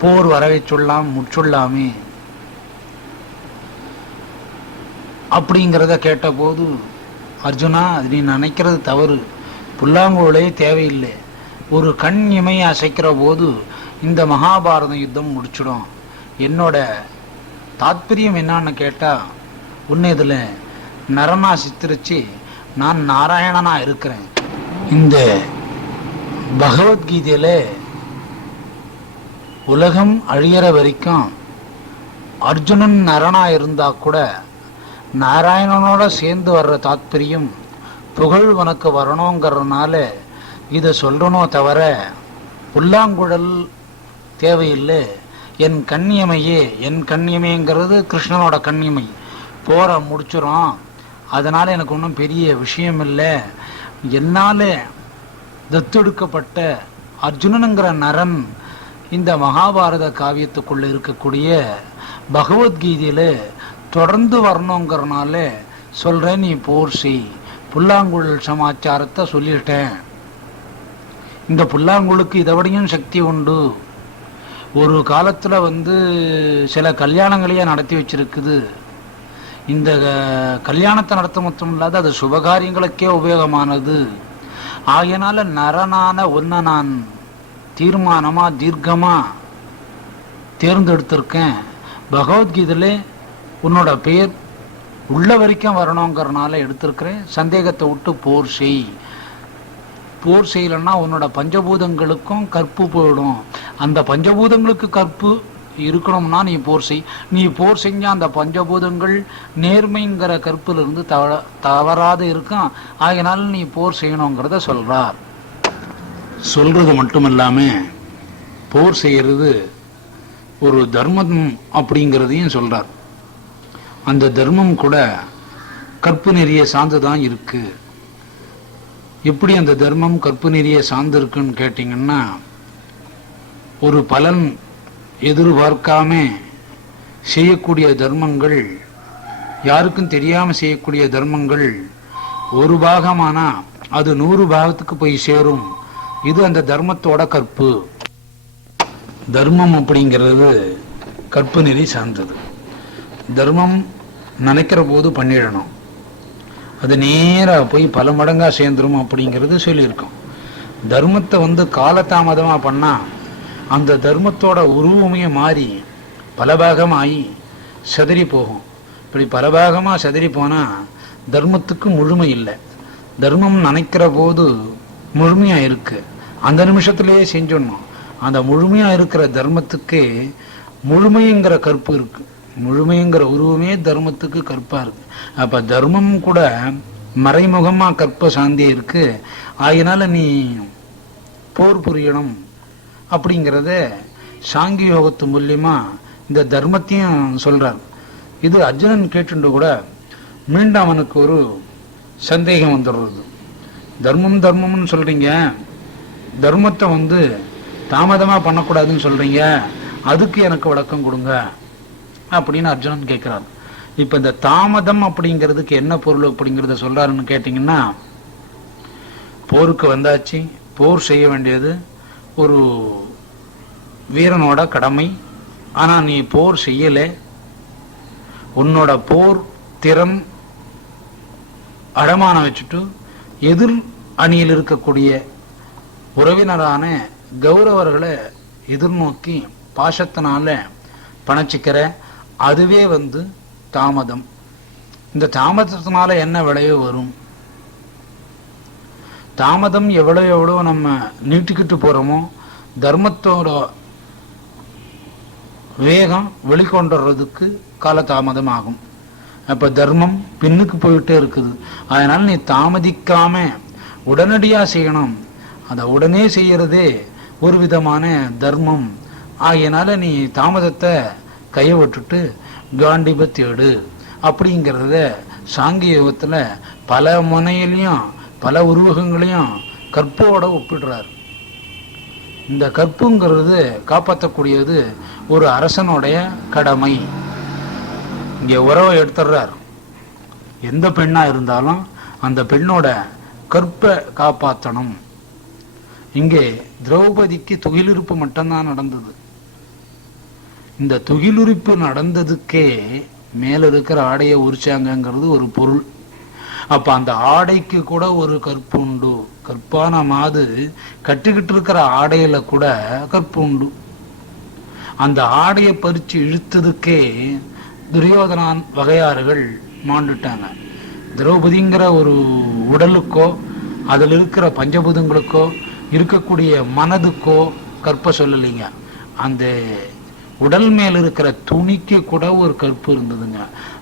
போர் வரவை சொல்லாம் முற்றுள்ளாமே அப்படிங்கிறத கேட்ட போது, அர்ஜுனா அது நீ நினைக்கிறது தவறு. புல்லாங்கோலே தேவையில்லை. ஒரு கண் இமையை அசைக்கிற போது இந்த மகாபாரத யுத்தம் முடிச்சிடும். என்னோட தாத்பரியம் என்னன்னு கேட்டா, உன்னை இதுல நரனா சித்தரிச்சு நான் நாராயணனா இருக்கிறேன். இந்த பகவத்கீதையில உலகம் அழியற வரைக்கும் அர்ஜுனன் நரனா இருந்தா கூட நாராயணனோட சேர்ந்து வர்ற தாத்பரியம் புகழ் உனக்கு வரணுங்கிறதுனால இதை சொல்றனோ தவிர புல்லாங்குழல் தேவையில்லை. என் கண்ணியமையே, என் கண்ணியமைங்கிறது கிருஷ்ணனோட கண்ணியமை போற முடிச்சிடும். அதனால எனக்கு ஒன்றும் பெரிய விஷயம் இல்லை. என்னால தத்தெடுக்கப்பட்ட அர்ஜுனனுங்கிற நரன் இந்த மகாபாரத காவியத்துக்குள்ள இருக்கக்கூடிய பகவத்கீதையில தொடர்ந்து வரணுங்கிறனால சொல்றேன், நீ போர் செய். புல்லாங்குழல் சமாச்சாரத்தை சொல்லிட்டேன். இந்த புல்லாங்குழுக்கு இதை விடையும் சக்தி உண்டு. ஒரு காலத்துல சில கல்யாணங்களையே நடத்தி வச்சிருக்குது. இந்த கல்யாணத்தை நடத்த மட்டும் இல்லாத அது சுபகாரியங்களுக்கே உபயோகமானது. ஆகையினால நரனான ஒன்ன நான் தீர்மானமா தீர்க்கமா தேர்ந்தெடுத்திருக்கேன். பகவத்கீதையில உன்னோட பேர் உள்ள வரைக்கும் வரணுங்கிறனால எடுத்திருக்கிறேன். சந்தேகத்தை விட்டு போர் செய். போர் செய்யலன்னா உன்னோட பஞ்சபூதங்களுக்கும் கற்பு போயிடும். அந்த பஞ்சபூதங்களுக்கு கற்பு இருக்கணும்னா நீ போர் செய். நீ போர் செஞ்சா அந்த பஞ்சபூதங்கள் நேர்மைங்கிற கற்பில் இருந்து தவறாது இருக்கும். ஆகையினால நீ போர் செய்யணுங்கிறத சொல்றார். சொல்றது மட்டும் இல்லாம போர் செய்யறது ஒரு தர்மம் அப்படிங்கிறதையும் சொல்றார். அந்த தர்மம் கூட கற்பு நெறிய சார்ந்துதான் இருக்கு. எப்படி அந்த தர்மம் கற்பு நெறிய சார்ந்து இருக்குன்னு கேட்டீங்கன்னா, ஒரு பலன் எதிர்பார்க்காம செய்யக்கூடிய தர்மங்கள், யாருக்கும் தெரியாம செய்யக்கூடிய தர்மங்கள் ஒரு பாகமானா அது 100 பாகத்துக்கு போய் சேரும். இது அந்த தர்மத்தோட கற்பு. தர்மம் அப்படிங்கிறது கற்பு நெறி சார்ந்தது. தர்மம் நினைக்கிற போது பண்ணிடணும். அது நேராக போய் பல மடங்கா சேர்ந்துரும் அப்படிங்கிறது சொல்லியிருக்கோம். தர்மத்தை காலதாமதமா பண்ணா அந்த தர்மத்தோட உருவமே மாறி பலபாகமாகி சதறி போகும். இப்படி பலபாகமா சதறி போனா தர்மத்துக்கு முழுமை இல்லை. தர்மம் நினைக்கிற போது முழுமையா இருக்கு, அந்த நிமிஷத்திலேயே செஞ்சிடணும். அந்த முழுமையா இருக்கிற தர்மத்துக்கு முழுமைங்கிற கற்பு இருக்கு. முழுமைங்கிற உருவமே தர்மத்துக்கு கற்பா இருக்கு. அப்ப தர்மம் கூட மறைமுகமா கற்ப சாந்தி இருக்கு. ஆகினால நீ போர் புரியணும் அப்படிங்கிறத சாங்கி யோகத்து மூலியமா இந்த தர்மத்தையும் சொல்றார். இது அர்ஜுனன் கேட்டுண்டு கூட மீண்டும் அவனுக்கு ஒரு சந்தேகம் வந்துடுறது. தர்மம் தர்மம்னு சொல்றீங்க, தர்மத்தை தாமதமா பண்ணக்கூடாதுன்னு சொல்றீங்க, அதுக்கு எனக்கு விளக்கம் கொடுங்க அப்படின்னு அர்ஜுனன் கேட்கிறார். இப்ப இந்த தாமதம் அப்படிங்கிறதுக்கு என்ன பொருள் அப்படிங்கிறத சொல்றாருன்னு கேட்டீங்கன்னா, போருக்கு வந்தாச்சு, போர் செய்ய வேண்டியது ஒரு வீரனோட கடமை. ஆனா நீ போர் செய்யல, உன்னோட போர் திறன் அடமானம் வச்சுட்டு எதிர் அணியில் இருக்கக்கூடிய உறவினரான கௌரவர்களை எதிர்நோக்கி பாசத்தினால பணச்சிக்கிற, அதுவே தாமதம். இந்த தாமதத்தினால என்ன விளைவு வரும்? தாமதம் எவ்வளவு நம்ம நீட்டிக்கிட்டு போறோமோ தர்மத்தோட வேகம் வெளிக்கொண்டுறதுக்கு காலதாமதம் ஆகும். அப்ப தர்மம் பின்னுக்கு போயிட்டே இருக்குது. அதனால நீ தாமதிக்காம உடனடியா செய்யணும். அதை உடனே செய்யறதே ஒரு விதமான தர்மம். ஆகையினால நீ தாமதத்தை கையை விட்டுட்டு காண்டிபத்தை எடு அப்படிங்கிறத சாங்கிய யோகத்துல பல முனையிலையும் பல உருவகங்களையும் கற்போட ஒப்பிடுறார். இந்த கற்புங்கிறது காப்பாற்றக்கூடியது ஒரு அரசனுடைய கடமை. இங்க உறவை எடுத்துடுறார். எந்த பெண்ணா இருந்தாலும் அந்த பெண்ணோட கற்பை காப்பாற்றணும். இங்கே திரௌபதிக்கு துகிலுறுப்பு மட்டும்தான் நடந்தது. இந்த துகிலுறுப்பு நடந்ததுக்கே மேல இருக்கிற ஆடையை உரிச்சாங்கிறது ஒரு பொருள். அப்ப அந்த ஆடைக்கு கூட ஒரு கற்பு உண்டு. கற்பான மாது கட்டிக்கிட்டு இருக்கிற ஆடையில கூட கற்பு உண்டு. அந்த ஆடையை பறிச்சு இழுத்ததுக்கே துரியோதனான் வகையாறுகள் மாண்டுட்டாங்க. திரௌபதிங்கிற ஒரு உடலுக்கோ அதில் இருக்கிற பஞ்சபூதங்களுக்கோ இருக்கக்கூடிய மனதுக்கோ கற்ப சொல்லலைங்க. அந்த உடல் மேல் இருக்கிற துணிக்கு கூட ஒரு கற்பு இருந்ததுங்க.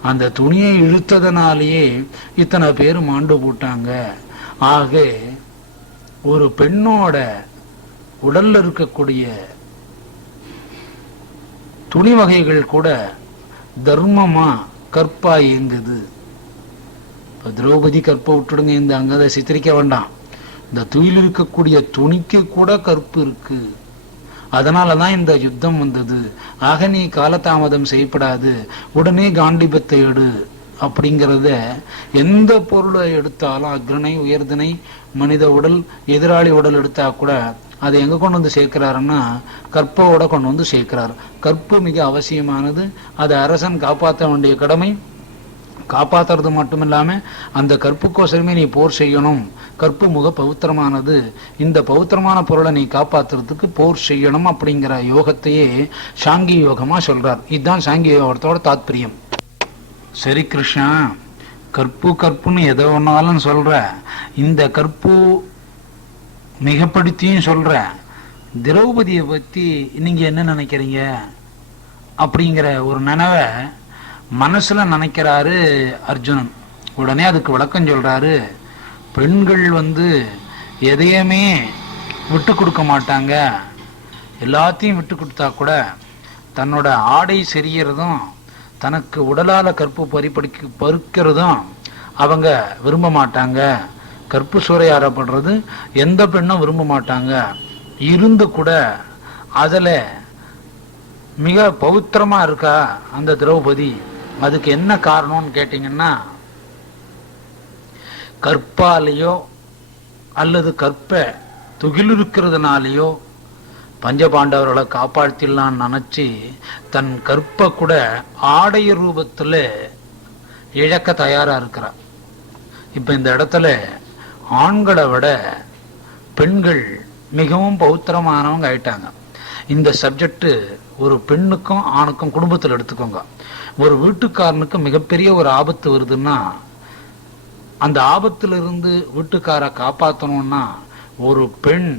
அந்த துணியை இழுத்ததனாலேயே இத்தனை பேர் மாண்டு போட்டாங்க. ஆக ஒரு பெண்ணோட உடல்ல இருக்கக்கூடிய துணி வகைகள் கூட தர்மமா கற்பா இயங்குது. இப்ப திரௌபதி கற்பை விட்டுடுங்க, இந்த அங்கதை சித்தரிக்க வேண்டாம். இந்த துயில் இருக்கக்கூடிய துணிக்கு கூட கற்பு இருக்கு. அதனாலதான் இந்த யுத்தம் வந்தது. ஆக நீ காலதாமதம் செய்யப்படாது, உடனே காண்டிபத்தை எடு அப்படிங்கிறத எந்த பொருளை எடுத்தாலும், அக்ரணை உயர்தினை மனித உடல் எதிராளி உடல் எடுத்தா கூட அதை எங்க கொண்டு வந்து சேர்க்கிறாருன்னா கற்போட கொண்டு வந்து சேர்க்கிறார். கற்பு மிக அவசியமானது. அதை அரசன் காப்பாற்ற வேண்டிய கடமை. காப்பாத்துறது மட்டும் இல்லாம அந்த கற்புக்கோசரமே நீ போர் செய்யணும். கற்பு மிக பவித்திரமானது. இந்த பவித்திரமான பொருளை நீ காப்பாத்துறதுக்கு போர் செய்யணும் அப்படிங்கிற யோகத்தையே சாங்கிய யோகமா சொல்றார். இதுதான் சாங்கிய யோகத்தோட தாத்பரியம். சரி கிருஷ்ணா, கற்பு கற்புன்னு எதை ஒன்னாலும் சொல்ற, இந்த கற்பு மிகப்படுத்தியும் சொல்ற, திரௌபதியை பத்தி நீங்க என்ன நினைக்கிறீங்க அப்படிங்கிற ஒரு நினைவை மனசுல நினைக்கிறாரு அர்ஜுனன். உடனே அதுக்கு விளக்கம் சொல்றாரு. பெண்கள் எதையுமே விட்டு கொடுக்க மாட்டாங்க. எல்லாத்தையும் விட்டு கொடுத்தா கூட தன்னோட ஆடை செரியறதும் தனக்கு உடலால கற்பு பறிக்கிறதும் அவங்க விரும்ப மாட்டாங்க. கற்பு சூறையாடப்படுறது எந்த பெண்ணும் விரும்ப மாட்டாங்க. இருந்து கூட அதுல மிக பவித்திரமா இருக்கா அந்த திரௌபதி. அதுக்கு என்ன காரணம்னு கேட்டீங்கன்னா, கற்பாலேயோ அல்லது கற்ப துகிலிருக்கிறதுனாலேயோ பஞ்சபாண்டவர்களை காப்பாற்றிடலான்னு நினைச்சு தன் கற்ப கூட ஆடைய ரூபத்துல இழக்க தயாரா இருக்கிறார். இப்ப இந்த இடத்துல ஆண்களை விட பெண்கள் மிகவும் பௌத்திரமானவங்க ஆயிட்டாங்க. இந்த சப்ஜெக்ட் ஒரு பெண்ணுக்கும் ஆணுக்கும் குடும்பத்தில் எடுத்துக்கோங்க. ஒரு வீட்டுக்காரனுக்கு மிகப்பெரிய ஒரு ஆபத்து வருதுன்னா, அந்த ஆபத்திலிருந்து வீட்டுக்காரை காப்பாற்றணும்னா ஒரு பெண்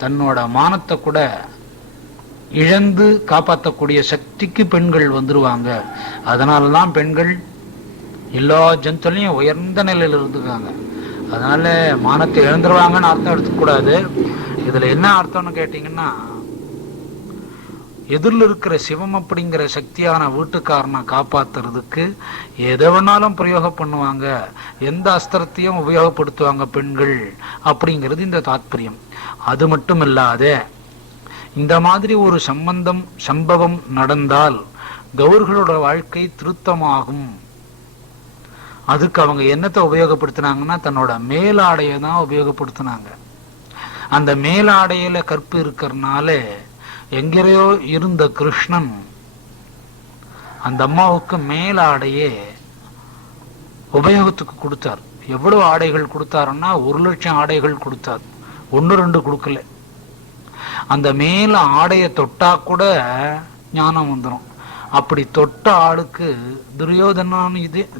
தன்னோட மானத்தை கூட இழந்து காப்பாற்றக்கூடிய சக்திக்கு பெண்கள் வந்துருவாங்க. அதனாலதான் பெண்கள் எல்லா ஜந்துலையும் உயர்ந்த நிலையில இருந்துக்காங்க. அதனால மானத்தை இழந்துருவாங்கன்னு அர்த்தம் எடுத்துக்கூடாது. இதுல என்ன அர்த்தம்னு கேட்டீங்கன்னா, எதிரில் இருக்கிற சிவம் அப்படிங்கிற சக்தியான வீட்டுக்காரனை காப்பாத்துறதுக்கு எதை வேணாலும் பிரயோகம் பண்ணுவாங்க. எந்த அஸ்திரத்தையும் உபயோகப்படுத்துவாங்க பெண்கள் அப்படிங்கிறது இந்த தாத்பரியம். அது மட்டும் இல்லாத, இந்த மாதிரி ஒரு சம்பவம் நடந்தால் கௌர்களோட வாழ்க்கை திருத்தமாகும். அதுக்கு அவங்க என்னத்தை உபயோகப்படுத்தினாங்கன்னா, தன்னோட மேலாடையை தான் உபயோகப்படுத்தினாங்க. அந்த மேலாடையில கற்பு இருக்கிறதுனால எங்கேயோ இருந்த கிருஷ்ணன் அந்த அம்மாவுக்கு மேலாடையே உபயோகத்துக்கு கொடுத்தார். எவ்வளவு ஆடைகள் கொடுத்தாருன்னா 1,00,000 ஆடைகள் கொடுத்தார். 1-2 கொடுக்கல. அந்த மேல ஆடைய தொட்டா கூட ஞானம் வந்துடும். அப்படி தொட்ட ஆளுக்கு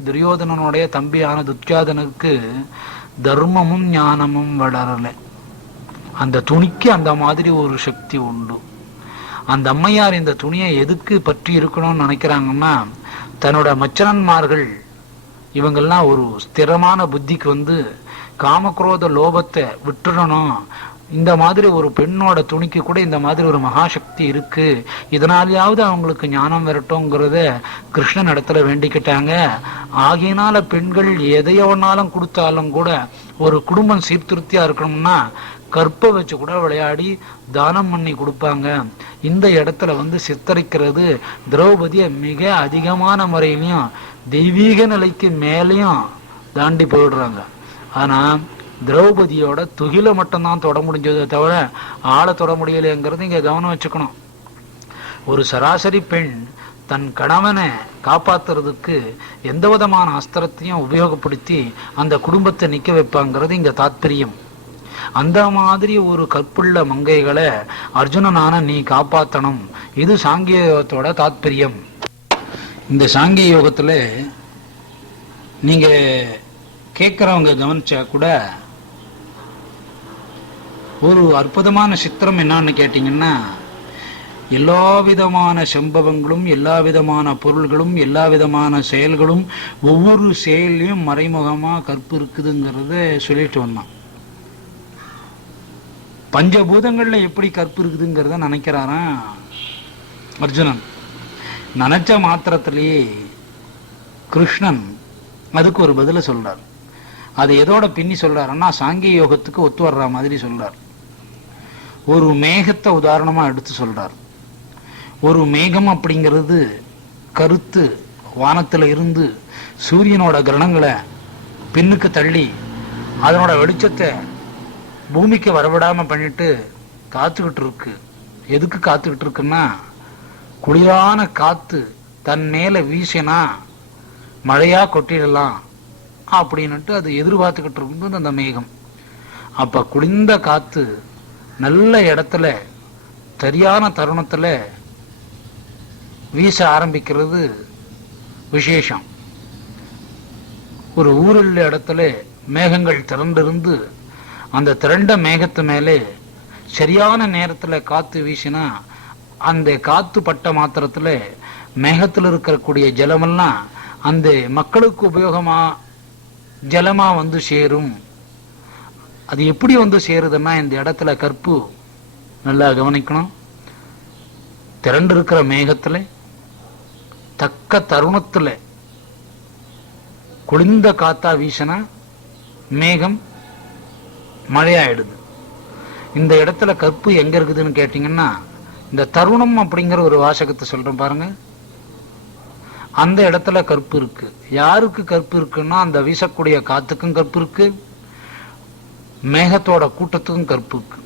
துரியோதனனுடைய தம்பியான துச்சாதனுக்கு தர்மமும் ஞானமும் வளரல. அந்த துணிக்கு அந்த மாதிரி ஒரு சக்தி உண்டு. அந்த அம்மையார் இந்த துணியை எதுக்கு பற்றி இருக்கணும்னு நினைக்கிறாங்கன்னா, தன்னோட மச்சனன்மார்கள் இவங்கெல்லாம் ஒரு ஸ்திரமான புத்திக்கு காமக்ரோத லோபத்தை விட்டுடணும். இந்த மாதிரி ஒரு பெண்ணோட துணிக்கு கூட இந்த மாதிரி ஒரு மகாசக்தி இருக்கு, இதனாலேயாவது அவங்களுக்கு ஞானம் வரட்டும்ங்கிறத கிருஷ்ணன் இடத்துல வேண்டிக்கிட்டாங்க. ஆகையினால பெண்கள் எதையோனாலும் கொடுத்தாலும் கூட ஒரு குடும்பம் சீர்திருத்தியா இருக்கணும்னா கற்பை வச்சு கூட விளையாடி தானம் பண்ணி கொடுப்பாங்க. இந்த இடத்துல சித்தரிக்கிறது திரௌபதிய மிக அதிகமான முறையிலையும் தெய்வீக நிலைக்கு மேலையும் தாண்டி போயிடுறாங்க. ஆனா திரௌபதியோட துகில மட்டும்தான் தொட முடிஞ்சதை தவிர ஆளை தொட முடியலைங்கிறது இங்க கவனம் வச்சுக்கணும். ஒரு சராசரி பெண் தன் கணவனை காப்பாத்துறதுக்கு எந்த விதமான அஸ்திரத்தையும் உபயோகப்படுத்தி அந்த குடும்பத்தை நிக்க வைப்பாங்கிறது இங்க தாத்பரியம். அந்த மாதிரி ஒரு கற்புள்ள மங்கைகளை அர்ஜுனனான நீ காப்பாற்றணும். இது சாங்கிய யோகத்தோட தாத்பரியம். இந்த சாங்கிய யோகத்துல நீங்க கேட்கிறவங்க கவனிச்சா கூட ஒரு அற்புதமான சித்திரம் என்னன்னு கேட்டீங்கன்னா, எல்லா விதமான சம்பவங்களும் எல்லா விதமான பொருள்களும் எல்லா விதமான செயல்களும் ஒவ்வொரு செயலையும் மறைமுகமா கற்பு இருக்குதுங்கிறத சொல்லிட்டு வந்தான். பஞ்சபூதங்கள்ல எப்படி கற்பு இருக்குதுங்கிறத நினைக்கிறாராம் அர்ஜுனன். நினைச்ச மாத்திரத்திலேயே கிருஷ்ணன் அதுக்கு ஒரு பதில சொல்றார். அது எதோட பின்னி சொல்றாருன்னா சாங்கிய யோகத்துக்கு ஒத்து வர்ற மாதிரி சொல்றார். ஒரு மேகத்தை உதாரணமா எடுத்து சொல்றார். ஒரு மேகம் அப்படிங்கிறது கருத்து வானத்துல இருந்து சூரியனோட கிரணங்களை பின்னுக்கு தள்ளி அதனோட வெளிச்சத்தை பூமிக்கு வரவிடாம பண்ணிட்டு காத்துக்கிட்டு இருக்கு. எதுக்கு காத்துக்கிட்டு இருக்குன்னா, குளிரான காத்து தன் மேல வீசினா மழையா கொட்டிடலாம் அப்படின்னுட்டு அது எதிர்பார்த்துக்கிட்டு இருக்குது அந்த மேகம். அப்ப குளிர்ந்த காத்து நல்ல இடத்துல சரியான தருணத்துல வீச ஆரம்பிக்கிறது விசேஷம். ஒரு ஊருள்ள இடத்துல மேகங்கள் திரண்டிருந்து அந்த திரண்ட மேகத்து மேலே சரியான நேரத்துல காத்து வீசினா அந்த காத்து பட்ட மாத்திரத்துல மேகத்தில் இருக்கக்கூடிய ஜலமெல்லாம் அந்த மக்களுக்கு உபயோகமா ஜலமா வந்து சேரும். அது எப்படி வந்து சேருதுன்னா, இந்த இடத்துல கற்பு நல்லா கவனிக்கணும். திரண்டு இருக்கிற மேகத்துல தக்க தருணத்துல குளிர்ந்த காத்தா வீசினா மேகம் மழையாயிடுது. இந்த இடத்துல கற்பு எங்க இருக்குதுன்னு கேட்டீங்கன்னா, இந்த தருணம் அப்படிங்கிற ஒரு வாசகத்தை சொல்றேன் பாருங்க, அந்த இடத்துல கற்பு இருக்கு. யாருக்கு கற்பு இருக்குன்னா, அந்த வீசக்கூடிய காத்துக்கும் கற்பு இருக்கு, மேகத்தோட கூட்டத்துக்கும் கற்பு இருக்கு.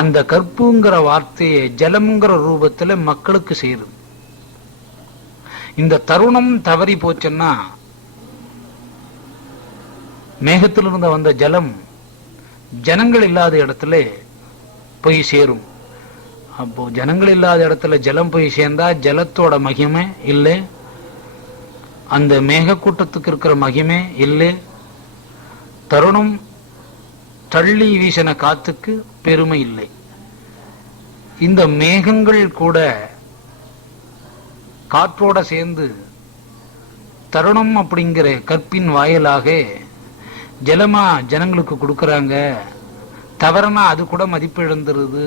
அந்த கற்புங்கிற வார்த்தையை ஜலம்ங்கிற ரூபத்துல மக்களுக்கு சேருது. இந்த தருணம் தவறி போச்சுன்னா மேகத்திலிருந்து வந்த ஜலம் ஜனங்கள் இல்லாத இடத்துல போய் சேரும். அப்போ ஜனங்கள் இல்லாத இடத்துல ஜலம் போய் சேர்ந்தா ஜலத்தோட மகிமை இல்லை, அந்த மேக கூட்டத்துக்கு இருக்கிற மகிமை இல்லை, தருணம் தள்ளி வீசின காத்துக்கு பெருமை இல்லை. இந்த மேகங்கள் கூட காற்றோட சேர்ந்து தருணம் அப்படிங்கிற கற்பின் வாயிலாக ஜலமா ஜனங்களுக்கு கொடுக்கறாங்க. தவறனா அது கூட மதிப்பு இழந்துருது.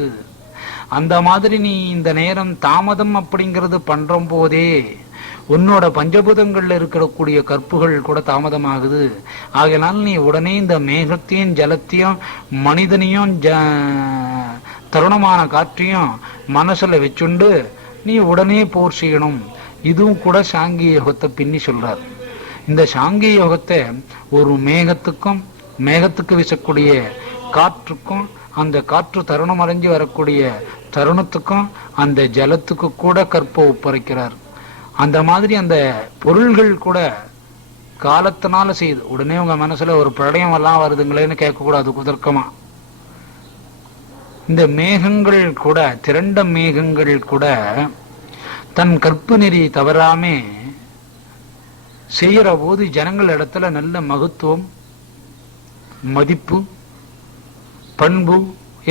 அந்த மாதிரி நீ இந்த நேரம் தாமதம் அப்படிங்கிறது பண்ற போதே உன்னோட பஞ்சபூதங்கள்ல இருக்கக்கூடிய கற்புகள் கூட தாமதமாகுது. ஆகையினால் நீ உடனே இந்த மேகத்தையும் ஜலத்தையும் மனிதனையும் தருணமான காற்றையும் மனசுல வச்சுண்டு நீ உடனே போர் செய்யணும். இதுவும் கூட சாங்கிய யோகத்தை பின்னி சொல்றார். இந்த சாங்கிய யோகத்தை ஒரு மேகத்துக்கும் மேகத்துக்கு வீசக்கூடிய காற்றுக்கும் அந்த காற்று தருணம் அடைஞ்சு வரக்கூடிய தருணத்துக்கும் அந்த ஜலத்துக்கு கூட கற்பை ஒப்படைக்கிறார். அந்த மாதிரி அந்த பொருள்கள் கூட காலத்தினால செய்யுது. உடனே உங்க மனசுல ஒரு பிரளயம் எல்லாம் வருதுங்களேன்னு கேட்கக்கூடாது குதர்க்கமா. இந்த மேகங்கள் கூட, திரண்ட மேகங்கள் கூட தன் கற்பு நெறி தவறாமே செய்யற போது ஜனங்கள் இடத்துல நல்ல மகத்துவம், மதிப்பு, பண்பு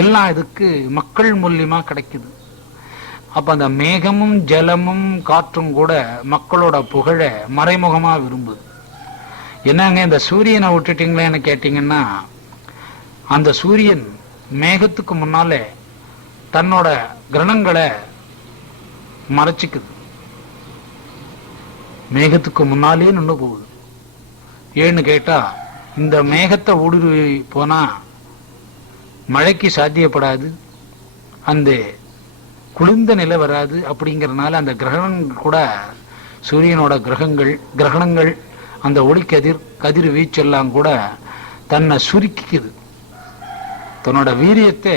எல்லாம் இதுக்கு மக்கள் மூலியமா கிடைக்குது. அப்ப அந்த மேகமும் ஜலமும் காற்றும் கூட மக்களோட புகழ மறைமுகமா விரும்புது. என்னங்க இந்த சூரியனை விட்டுட்டீங்களேன்னு கேட்டீங்கன்னா, அந்த சூரியன் மேகத்துக்கு முன்னாலே தன்னோட கிரணங்களை மறைச்சிக்குது. மேகத்துக்கு முன்னாலே நின்று போகுது. ஏன்னு கேட்டா, இந்த மேகத்தை ஊடுருவி போனா மழைக்கு சாத்தியப்படாது, அந்த குளிர்ந்த நிலை வராது. அப்படிங்கறதுனால அந்த கிரகணங்கள் கூட சூரியனோட கிரகணங்கள் அந்த கதிர் வீச்செல்லாம் கூட தன்னை சுருக்கிக்குது. தன்னோட வீரியத்தை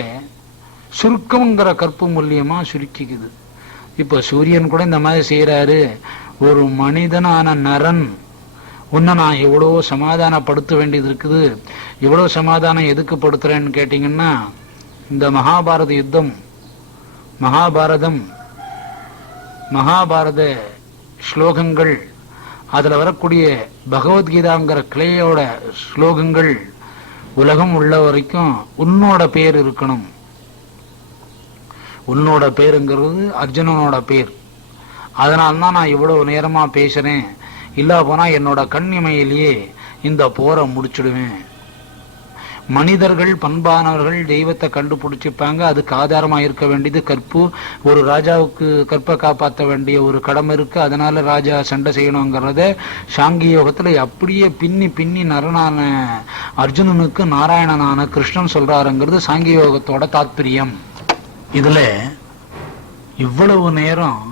சுருக்கம்ங்கிற கற்பு மூலியமா சுருக்கிக்குது. இப்ப சூரியன் கூட இந்த மாதிரி செய்யறாரு. ஒரு மனிதனான நரன் உன்னை நான் எவ்வளவு சமாதானப்படுத்த வேண்டியது இருக்குது. இவ்வளவு சமாதானம் எதுக்கு படுத்துறேன்னு கேட்டீங்கன்னா, இந்த மகாபாரத யுத்தம், மகாபாரத ஸ்லோகங்கள், அதுல வரக்கூடிய பகவத்கீதாங்கிற கிளையோட ஸ்லோகங்கள் உலகம் உள்ள வரைக்கும் உன்னோட பேர் இருக்கணும். உன்னோட பேருங்கிறது அர்ஜுனனோட பேர். அதனால்தான் நான் இவ்வளவு நேரமா பேசுறேன். இல்ல போனா என்னோட கண்ணிமையிலேயே இந்த போரை முடிச்சுடுவேன். மனிதர்கள் பண்பானவர்கள் தெய்வத்தை கண்டுபிடிச்சிப்பாங்க. அதுக்கு ஆதாரமா இருக்க வேண்டியது கற்பு. ஒரு ராஜாவுக்கு கற்பை காப்பாற்ற வேண்டிய ஒரு கடமை இருக்கு. அதனால ராஜா சண்டை செய்யணுங்கிறத சாங்கிய யோகத்துல அப்படியே பின்னி நரனான அர்ஜுனனுக்கு நாராயணனான கிருஷ்ணன் சொல்றாருங்கிறது சாங்கிய யோகத்தோட தாத்பரியம். இதுல இவ்வளவு நேரம்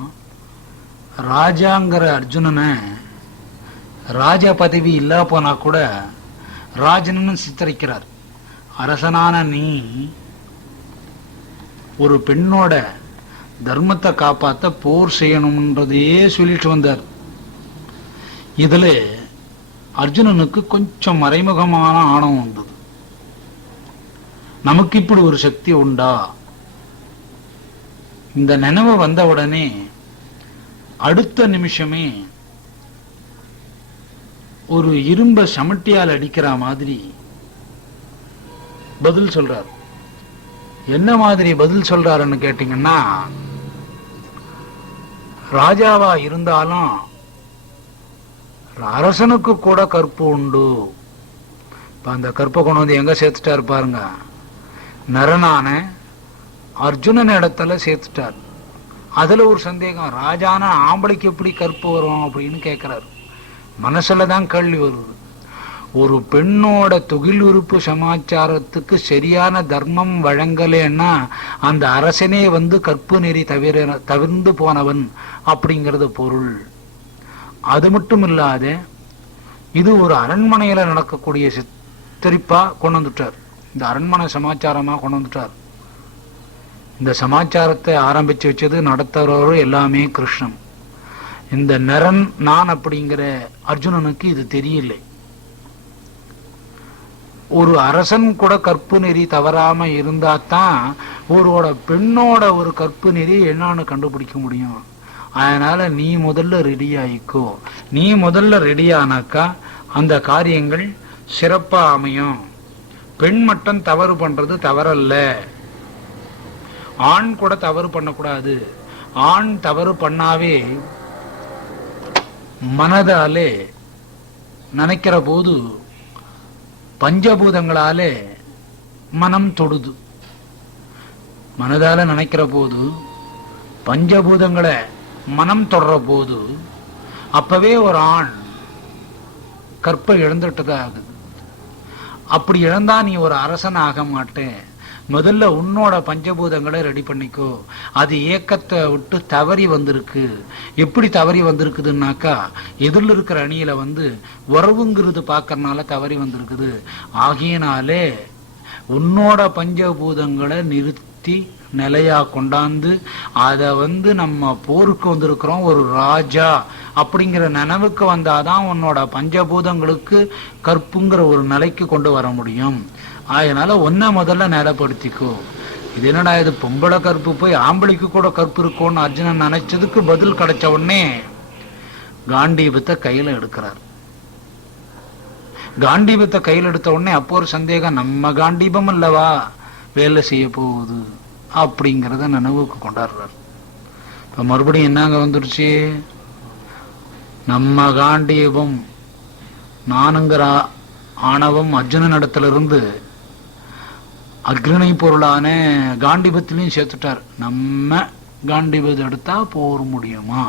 ராஜாங்கிற அர்ஜுனனை ராஜா பதவி இல்லா போனா கூட ராஜனன்னு சித்தரிக்கிறார். அரசனான நீ ஒரு பெண்ணோட தர்மத்தை காப்பாத்த போர் செய்யணும்ன்றதையே சொல்லிட்டு வந்தார். இதுல அர்ஜுனனுக்கு கொஞ்சம் மறைமுகமான ஆணவம் வந்தது. நமக்கு இப்படி ஒரு சக்தி உண்டா? இந்த நினைவு வந்த உடனே அடுத்த நிமிஷமே ஒரு இரும்ப சமட்டியால் அடிக்கிற மாதிரி பதில் சொல்றார். என்ன மாதிரி பதில் சொல்றாருன்னு கேட்டீங்கன்னா, ராஜாவா இருந்தாலும் அரசனுக்கு கூட கற்பு உண்டு. இப்ப அந்த கற்பை கொண்டு வந்து எங்க சேர்த்துட்டாரு பாருங்க, நரனான அர்ஜுனன் இடத்துல சேர்த்துட்டார். அதுல ஒரு சந்தேகம், ராஜான ஆம்பளைக்கு எப்படி கற்பு வரும் அப்படின்னு கேட்கிறாரு. மனசுலதான் கேள்வி வருது. ஒரு பெண்ணோட தொகில் உறுப்பு சமாச்சாரத்துக்கு சரியான தர்மம் வழங்கலேன்னா அந்த அரசனே வந்து கற்பு நெறி தவிர்ந்து போனவன் அப்படிங்கிறது பொருள். அது மட்டும் இல்லாத இது ஒரு அரண்மனையில நடக்கக்கூடிய சித்தரிப்பா கொண்டு வந்துட்டார். இந்த அரண்மனை சமாச்சாரமா கொண்டு வந்துட்டார். இந்த சமாச்சாரத்தை ஆரம்பிச்சு வச்சது நடத்துறவரும் எல்லாமே கிருஷ்ணன். இந்த நரன் நான் அப்படிங்கிற அர்ஜுனனுக்கு இது தெரியல. ஒரு அரசன் கூட கற்பு நெறி தவறாம இருந்தா தான் ஒருவோட பெண்ணோட ஒரு கற்பு நெறி என்னன்னு கண்டுபிடிக்க முடியும். அதனால நீ முதல்ல ரெடி ஆயிக்கோ. நீ முதல்ல ரெடி ஆனாக்கா அந்த காரியங்கள் சிறப்பா அமையும். பெண் மட்டும் தவறு பண்றது தவறல்ல, ஆண் கூட தவறு பண்ணக்கூடாது. ஆண் தவறு பண்ணாவே மனதாலே நினைக்கிற போது பஞ்சபூதங்களாலே மனம் தொடுது. மனதால நினைக்கிற போது பஞ்சபூதங்களை மனம் தொடர போது அப்பவே ஒரு ஆண் கற்பை இழந்துட்டதா ஆகுது. அப்படி இழந்தா நீ ஒரு அரசன் ஆக மாட்டேன். முதல்ல உன்னோட பஞ்சபூதங்களை ரெடி பண்ணிக்கோ. அது ஏக்கத்தை விட்டு தவறி வந்திருக்கு. எப்படி தவறி வந்திருக்குதுன்னாக்கா, எதிரில் இருக்கிற அணியில வந்து உறவுங்கிறது பார்க்கறனால தவறி வந்திருக்குது. ஆகியனாலே உன்னோட பஞ்சபூதங்களை நிறுத்தி நிலையா கொண்டாந்து அதை வந்து நம்ம போருக்கு வந்திருக்கிறோம் ஒரு ராஜா அப்படிங்கிற நினைவுக்கு வந்தாதான் உன்னோட பஞ்சபூதங்களுக்கு கற்புங்கிற ஒரு நிலைக்கு கொண்டு வர முடியும். அதனால ஒன்ன முதல்ல நிலைப்படுத்திக்கோ. இது என்னடா இது பொம்பளை கற்பு போய் ஆம்பளைக்கு கூட கற்பு இருக்கும்னு அர்ஜுனன் நினைச்சதுக்கு பதில் கிடைச்ச உடனே காண்டீபத்தை கையில எடுக்கிறார். காண்டீபத்தை கையில் எடுத்த உடனே அப்போ ஒரு சந்தேகம், நம்ம காண்டீபம் அல்லவா வேலை செய்ய போகுது அப்படிங்கிறத நினைவுக்கு கொண்டாடுறார். இப்ப மறுபடியும் என்னங்க வந்துருச்சு, நம்ம காண்டீபம் நானுங்கிற ஆணவம் அர்ஜுனன் இடத்திலிருந்து அக்ரணை பொருளான காண்டீபத்திலையும் சேர்த்துட்டார். நம்ம காண்டீபத்தை எடுத்தா போர் முடியுமா?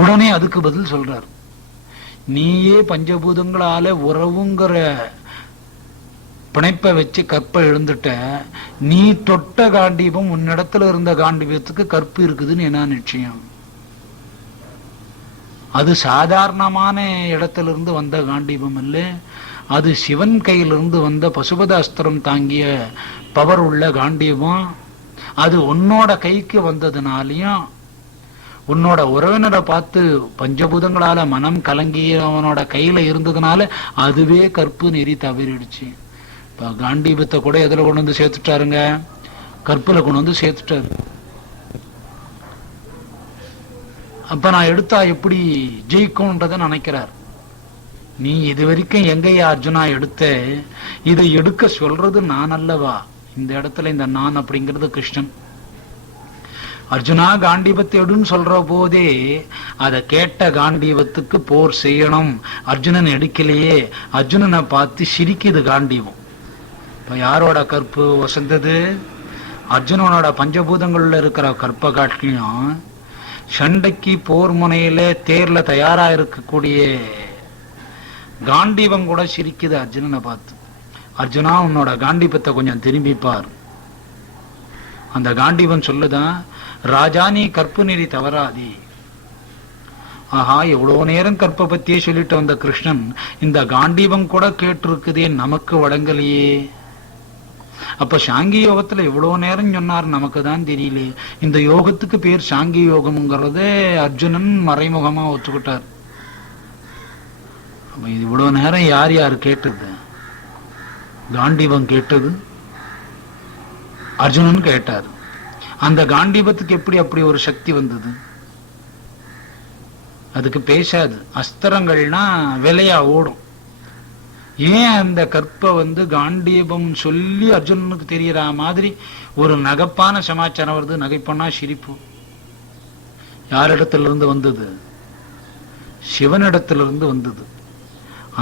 உடனே அதுக்கு பதில் சொல்றார், நீயே பஞ்சபூதங்களால உறவுங்கிற பிணைப்பை வச்சு கற்பை எழுந்துட்ட. நீ தொட்ட காண்டீபம் உன்னிடத்துல இருந்த காண்டீபத்துக்கு கற்பு இருக்குதுன்னு என்ன நிச்சயம்? அது சாதாரணமான இடத்திலிருந்து வந்த காண்டீபம் இல்ல, அது சிவன் கையிலிருந்து வந்த பசுபத அஸ்திரம் தாங்கிய பவர் உள்ள காண்டீபம். அது உன்னோட கைக்கு வந்ததுனாலையும் உன்னோட உறவினரை பார்த்து பஞ்சபூதங்களால மனம் கலங்கியவனோட கையில இருந்ததுனால அதுவே கற்பு நெறி தவறிடுச்சு. இப்ப காண்டீபத்தை கூட எதுல கொண்டு வந்து சேர்த்துட்டாருங்க, கற்புல கொண்டு வந்து சேர்த்துட்டாரு. அப்ப நான் எடுத்தா எப்படி ஜெயிக்கும்ன்றத நினைக்கிறார். நீ இது வரைக்கும் எங்கய்யா அர்ஜுனா எடுத்த, இதை எடுக்க சொல்றது நான் அல்லவா? இந்த இடத்துல இந்த நான் அப்படிங்கிறது கிருஷ்ணன். அர்ஜுனா காண்டீபத்தை எடுன்னு சொல்ற போதே அதை கேட்ட காண்டீபத்துக்கு போர் செய்யணும். அர்ஜுனன் எடுக்கலையே, அர்ஜுனனை பார்த்து சிரிக்குது காண்டீபம். இப்ப யாரோட கற்பு வசந்தது? அர்ஜுனனோட பஞ்சபூதங்கள்ல இருக்கிற கற்பை காட்டிலையும் சண்டைக்கு போர் முனையில தேர்ல தயாரா இருக்கக்கூடிய காண்டீபம் கூட சிரிக்குது அர்ஜுனனை பார்த்து. அர்ஜுனா உன்னோட காண்டீபத்தை கொஞ்சம் திரும்பிப்பார். அந்த காண்டீபம் சொல்லுதான், ராஜா நீ கற்பு நெறி தவறாதி. ஆஹா, எவ்வளவு நேரம் கற்பை பத்தியே சொல்லிட்டு வந்த கிருஷ்ணன் இந்த காண்டீபம் கூட கேட்டிருக்குதே, நமக்கு வழங்கலையே. அப்ப சாங்கிய யோகத்துல இவ்வளவு நேரம் சொன்னார், நமக்கு தான் தெரியல. இந்த யோகத்துக்கு பேர் சாங்கிய யோகம்ங்கிறதே அர்ஜுனன் மறைமுகமா ஒத்துக்கிட்டார். அப்ப இது இவ்வளவு நேரம் யார் யார் கேட்டது? காண்டீபம் கேட்டது, அர்ஜுனன் கேட்டார். அந்த காண்டீபத்துக்கு எப்படி அப்படி ஒரு சக்தி வந்தது? அதுக்கு பேசாது. அஸ்திரங்கள்னா விலையா ஓடும். ஏன் அந்த கற்பை காண்டீபம் சொல்லி அர்ஜுனனுக்கு தெரியற மாதிரி ஒரு நகைப்பான சமாச்சாரம் வருது? நகைப்பண்ணா சிரிப்பு. யாரிடத்திலிருந்து வந்தது? சிவனிடத்திலிருந்து வந்தது.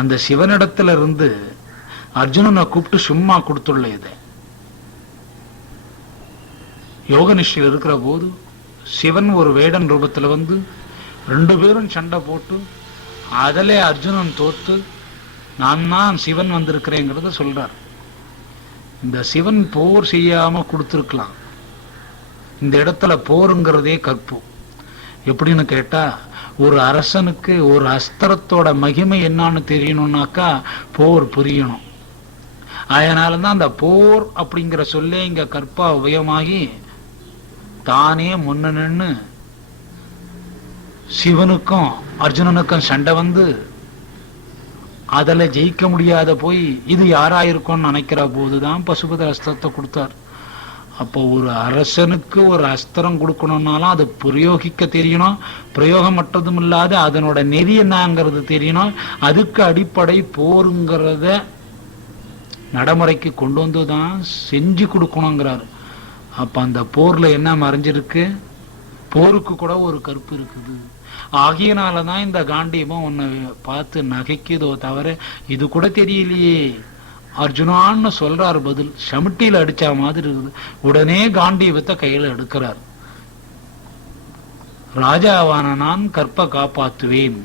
அந்த சிவனிடத்திலிருந்து அர்ஜுனனை கூப்பிட்டு சும்மா கொடுத்துள்ள இதை யோக நிஷ்டையில் இருக்கிற போது சிவன் ஒரு வேடன் ரூபத்துல 2 பேரும் சண்டை போட்டு அதிலே அர்ஜுனன் தோத்து நான் தான் சிவன் வந்திருக்கிறேங்கிறத சொல்றார். இந்த சிவன் போர் செய்யாம கொடுத்திருக்கலாம். இந்த இடத்துல போருங்கிறதே கற்பு. எப்படின்னு கேட்டா, ஒரு அரசனுக்கு ஒரு அஸ்திரத்தோட மகிமை என்னன்னு தெரியணும்னாக்கா போர் புரியணும். அதனாலதான் அந்த போர் அப்படிங்கிற சொல்லே இங்க கற்பா உபயமாகி தானே முன்ன நின்று சிவனுக்கும் அர்ஜுனனுக்கும் சண்டை அதில் ஜெயிக்க முடியாத போய் இது யாராயிருக்கும்னு நினைக்கிற போதுதான் பசுபதி அஸ்திரத்தை கொடுத்தார். அப்போ ஒரு அரசனுக்கு ஒரு அஸ்திரம் கொடுக்கணும்னாலும் அது பிரயோகிக்க தெரியணும். பிரயோகம் மற்றதும் இல்லாத அதனோட நெறி என்னங்கிறது தெரியணும். அதுக்கு அடிப்படை போருங்கிறத நடைமுறைக்கு கொண்டு வந்துதான் செஞ்சு கொடுக்கணுங்கிறாரு. அப்ப அந்த போர்ல என்ன மறைஞ்சிருக்கு? போருக்கு கூட ஒரு கற்பு இருக்குது. ஆகியனாலதான் இந்த காண்டீபம் உன்னை பார்த்து நகைக்குதோ தவிர இது கூட தெரியலையே அர்ஜுனான்னு சொல்றாரு. பதில் சமிட்டியில அடிச்ச மாதிரி இருக்குது. உடனே காண்டீபத்தை கையில எடுக்கிறார். ராஜாவான நான் கற்பை காப்பாற்றுவேன்,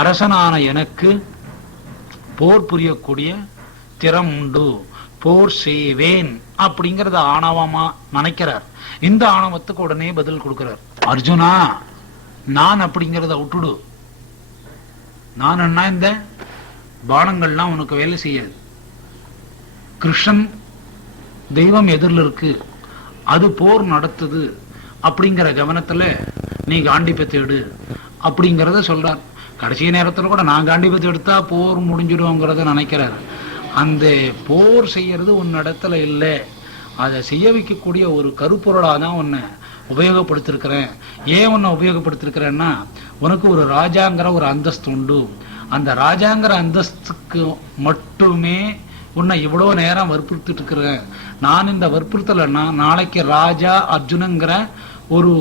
அரசனான எனக்கு போர் புரியக்கூடிய திறம் உண்டு, போர் செய்வேன் அப்படிங்கறத ஆணவமா நினைக்கிறார். இந்த ஆணவத்துக்கு உடனே பதில் கொடுக்கிறார். அர்ஜுனா, நான் அப்படிங்கறத விட்டுடு. நான் என்ன இந்த பானங்கள்லாம் உனக்கு வேலை செய்யாது. கிருஷ்ணன் தெய்வம் எதிரில் இருக்கு, அது போர் நடத்துது அப்படிங்கிற கவனத்துல நீ காண்டிபத்தை எடு அப்படிங்கறத சொல்றார். கடைசி நேரத்துல கூட நான் காண்டிபத்தை எடுத்தா போர் முடிஞ்சிடுவோங்கிறத நினைக்கிறாரு. அந்த போர் செய்யறது உன் இடத்துல இல்லை, அதை செய்ய வைக்கக்கூடிய ஒரு கருப்பொருளாக தான் உன்னை உபயோகப்படுத்திருக்கிறேன். ஏன் உன்னை உபயோகப்படுத்திருக்கிறேன்னா, உனக்கு ஒரு ராஜாங்கிற ஒரு அந்தஸ்து உண்டு. அந்த ராஜாங்கிற அந்தஸ்துக்கு மட்டுமே உன்னை இவ்வளோ நேரம் வற்புறுத்திட்டு இருக்கிறேன். நான் இந்த வற்புறுத்தலைன்னா நாளைக்கு ராஜா அர்ஜுனங்கிற ஒரு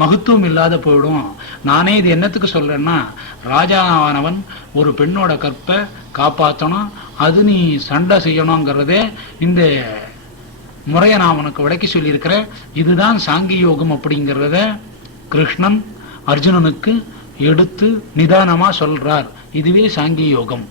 மகத்துவம் இல்லாத போயிடும். நானே இது என்னத்துக்கு சொல்றேன்னா, ராஜாவானவன் ஒரு பெண்ணோட கற்பை காப்பாற்றணும், அது நீ சண்டை செய்யணுங்கிறதே இந்த முறையை நான் உனக்கு விளக்கி சொல்லியிருக்கிறேன். இதுதான் சாங்கிய யோகம் அப்படிங்கிறத கிருஷ்ணன் அர்ஜுனனுக்கு எடுத்து நிதானமா சொல்றார். இதுவே சாங்கிய யோகம்.